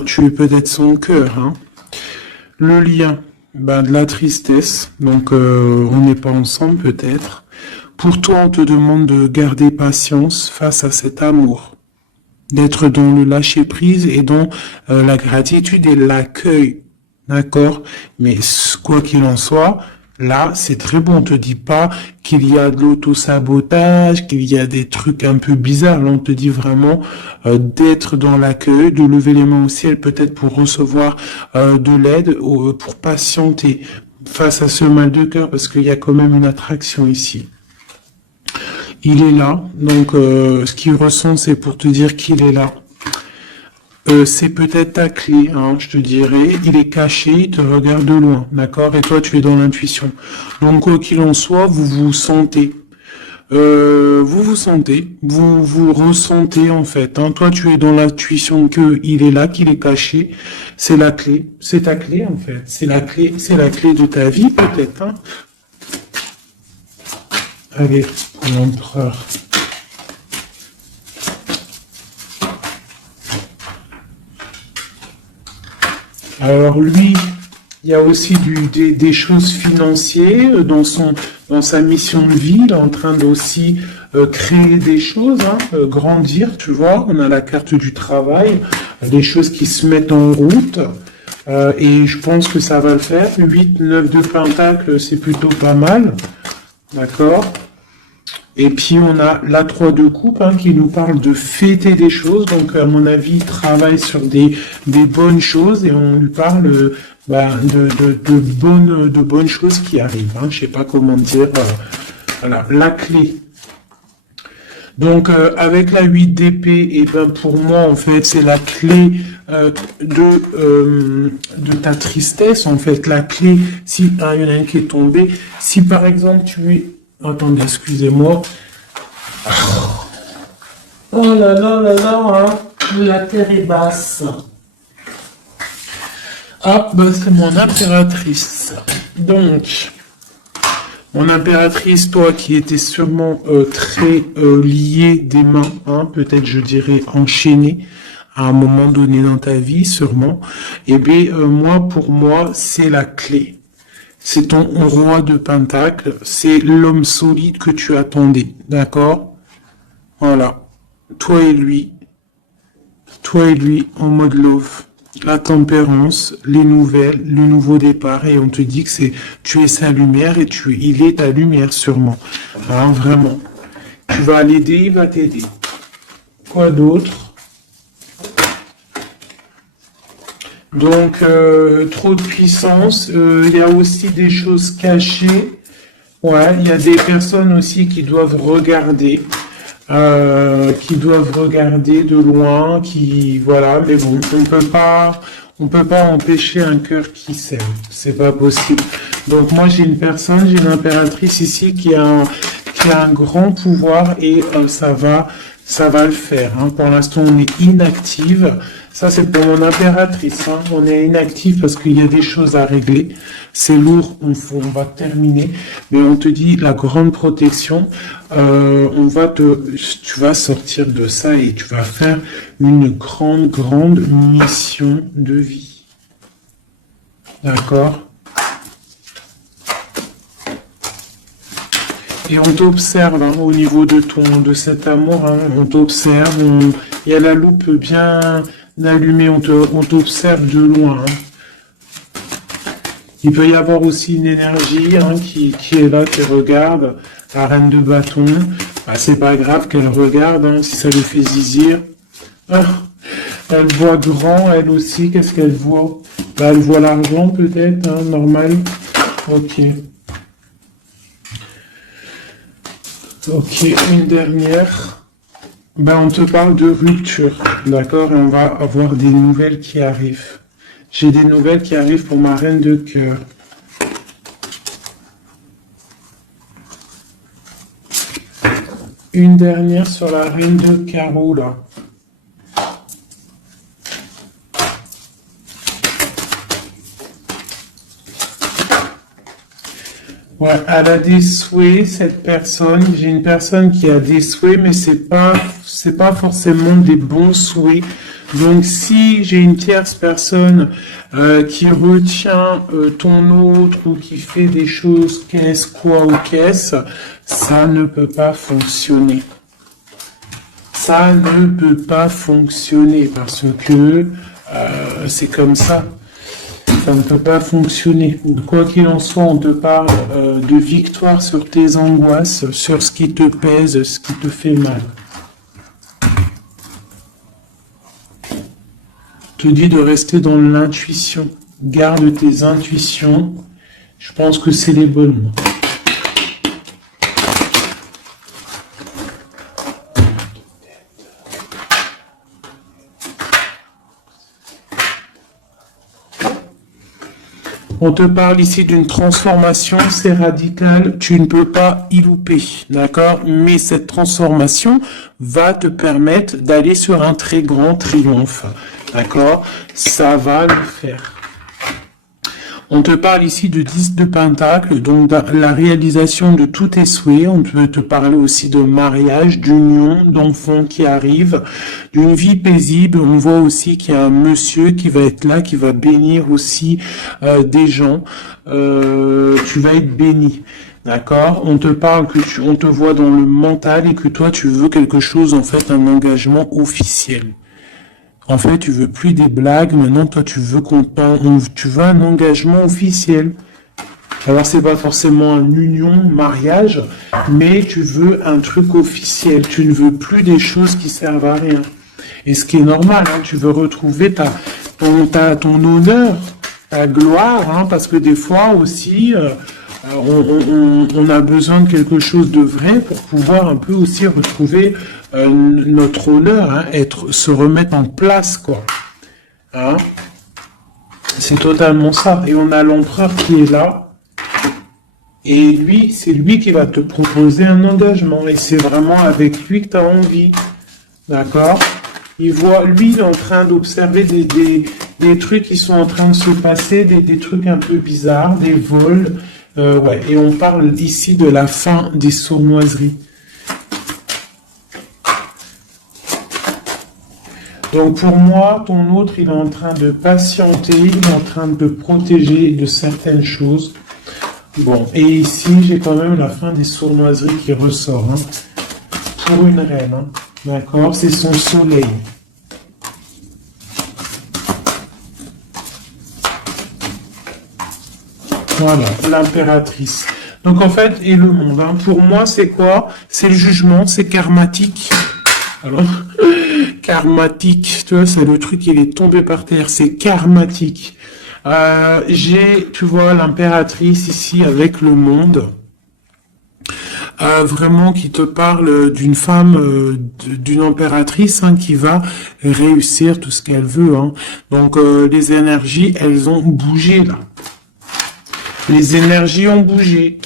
Tu es peut-être son cœur. Hein. Le lien, de la tristesse. Donc, on n'est pas ensemble peut-être. Pour toi, on te demande de garder patience face à cet amour. d'être dans le lâcher-prise et dans la gratitude et l'accueil. D'accord? Mais quoi qu'il en soit, là, c'est très bon. On te dit pas qu'il y a de l'auto-sabotage, qu'il y a des trucs un peu bizarres. Là, on te dit vraiment d'être dans l'accueil, de lever les mains au ciel, peut-être pour recevoir de l'aide, pour patienter face à ce mal de cœur, parce qu'il y a quand même une attraction ici. Il est là, donc ce qu'il ressent, c'est pour te dire qu'il est là. C'est peut-être ta clé, hein, je te dirais. Il est caché, il te regarde de loin, d'accord? Et toi, tu es dans l'intuition. Donc, quoi qu'il en soit, vous vous sentez. Vous ressentez en fait. Hein. Toi, tu es dans l'intuition que il est là, qu'il est caché. C'est la clé, c'est ta clé en fait. C'est la clé de ta vie peut-être. Hein. Allez, l'empereur. Alors lui, il y a aussi des choses financières dans sa mission de vie. Il est en train d'aussi créer des choses, hein, grandir, tu vois. On a la carte du travail, des choses qui se mettent en route. Et je pense que ça va le faire. 8, 9 de Pentacle, c'est plutôt pas mal. D'accord? Et puis on a la 3 de coupe hein, qui nous parle de fêter des choses. Donc à mon avis, il travaille sur des bonnes choses et on lui parle de bonnes choses qui arrivent. Hein. Je sais pas comment dire. Voilà, la clé. Donc avec la 8 d'épée, et ben pour moi en fait c'est la clé de ta tristesse. En fait la clé, si il y en a une qui est tombée, si par exemple tu es attendez, excusez-moi. Oh là là là là, hein. La terre est basse. Ah, bah c'est mon impératrice. Donc, mon impératrice, toi qui étais sûrement très liée des mains, hein, peut-être je dirais enchaînée à un moment donné dans ta vie, sûrement. Eh bien, pour moi, c'est la clé. C'est ton roi de Pentacle, c'est l'homme solide que tu attendais, d'accord? Voilà, toi et lui en mode love, la tempérance, les nouvelles, le nouveau départ, et on te dit que tu es sa lumière et il est ta lumière sûrement, hein, vraiment. Tu vas l'aider, il va t'aider. Quoi d'autre? Donc, trop de puissance. Il y a aussi des choses cachées. Ouais, il y a des personnes aussi qui doivent regarder de loin, voilà. Mais bon, on peut pas empêcher un cœur qui s'aime. C'est pas possible. Donc moi, j'ai une impératrice ici qui a un grand pouvoir et ça va le faire. Hein. Pour l'instant, on est inactive. Ça, c'est pour mon impératrice. Hein. On est inactif parce qu'il y a des choses à régler. C'est lourd, on va terminer. Mais on te dit la grande protection. Tu vas sortir de ça et tu vas faire une grande mission de vie. D'accord? Et on t'observe hein, au niveau de cet amour. Hein, on t'observe. Il y a la loupe bien allumée. On t'observe de loin. Hein. Il peut y avoir aussi une énergie hein, qui est là, qui regarde. La reine de bâton. Bah, c'est pas grave qu'elle regarde hein, si ça lui fait zizir. Ah, elle voit grand, elle aussi. Qu'est-ce qu'elle voit? Bah, elle voit l'argent peut-être, hein, normal. Ok. Ok, une dernière. Ben, on te parle de rupture, d'accord? Et on va avoir des nouvelles qui arrivent. J'ai des nouvelles qui arrivent pour ma reine de cœur. Une dernière sur la reine de carreau, là. Ouais, elle a des souhaits, cette personne. J'ai une personne qui a des souhaits, mais c'est pas forcément des bons souhaits. Donc, si j'ai une tierce personne qui retient ton autre ou qui fait des choses ça ne peut pas fonctionner. ça ne peut pas fonctionner parce que c'est comme ça. Ça ne peut pas fonctionner. Quoi qu'il en soit, on te parle de victoire sur tes angoisses, sur ce qui te pèse, ce qui te fait mal. Te dit de rester dans l'intuition. Garde tes intuitions. Je pense que c'est les bonnes. On te parle ici d'une transformation, c'est radical, tu ne peux pas y louper, d'accord? Mais cette transformation va te permettre d'aller sur un très grand triomphe, d'accord? Ça va le faire. On te parle ici de 10 de Pentacle, donc la réalisation de tous tes souhaits. On peut te parler aussi de mariage, d'union, d'enfants qui arrivent, d'une vie paisible. On voit aussi qu'il y a un monsieur qui va être là, qui va bénir aussi des gens. Tu vas être béni. D'accord? On te parle que on te voit dans le mental et que toi tu veux quelque chose, en fait, un engagement officiel. En fait, tu veux plus des blagues, maintenant toi tu veux tu veux un engagement officiel. Alors c'est pas forcément une union, mariage, mais tu veux un truc officiel. Tu ne veux plus des choses qui servent à rien. Et ce qui est normal, hein, tu veux retrouver ton honneur, ta gloire, hein, parce que des fois aussi, on a besoin de quelque chose de vrai pour pouvoir un peu aussi retrouver notre honneur, hein, se remettre en place, quoi. Hein? C'est totalement ça. Et on a l'empereur qui est là. Et lui, c'est lui qui va te proposer un engagement. Et c'est vraiment avec lui que tu as envie. D'accord? Lui, il est en train d'observer des trucs qui sont en train de se passer, des trucs un peu bizarres, des vols. Ouais. Et on parle ici de la fin des sournoiseries. Donc pour moi, ton autre, il est en train de patienter, il est en train de te protéger de certaines choses. Bon, et ici, j'ai quand même la fin des sournoiseries qui ressort, hein, pour une reine, hein, d'accord? C'est son soleil. Voilà, l'impératrice. Donc en fait, et le monde, hein, pour moi, c'est quoi? C'est le jugement, c'est karmatique. Alors, karmatique, tu vois, c'est le truc, il est tombé par terre, c'est karmatique. Tu vois, l'impératrice ici avec le monde, vraiment qui te parle d'une femme, d'une impératrice, hein, qui va réussir tout ce qu'elle veut. Hein. Donc, les énergies, elles ont bougé là. Les énergies ont bougé.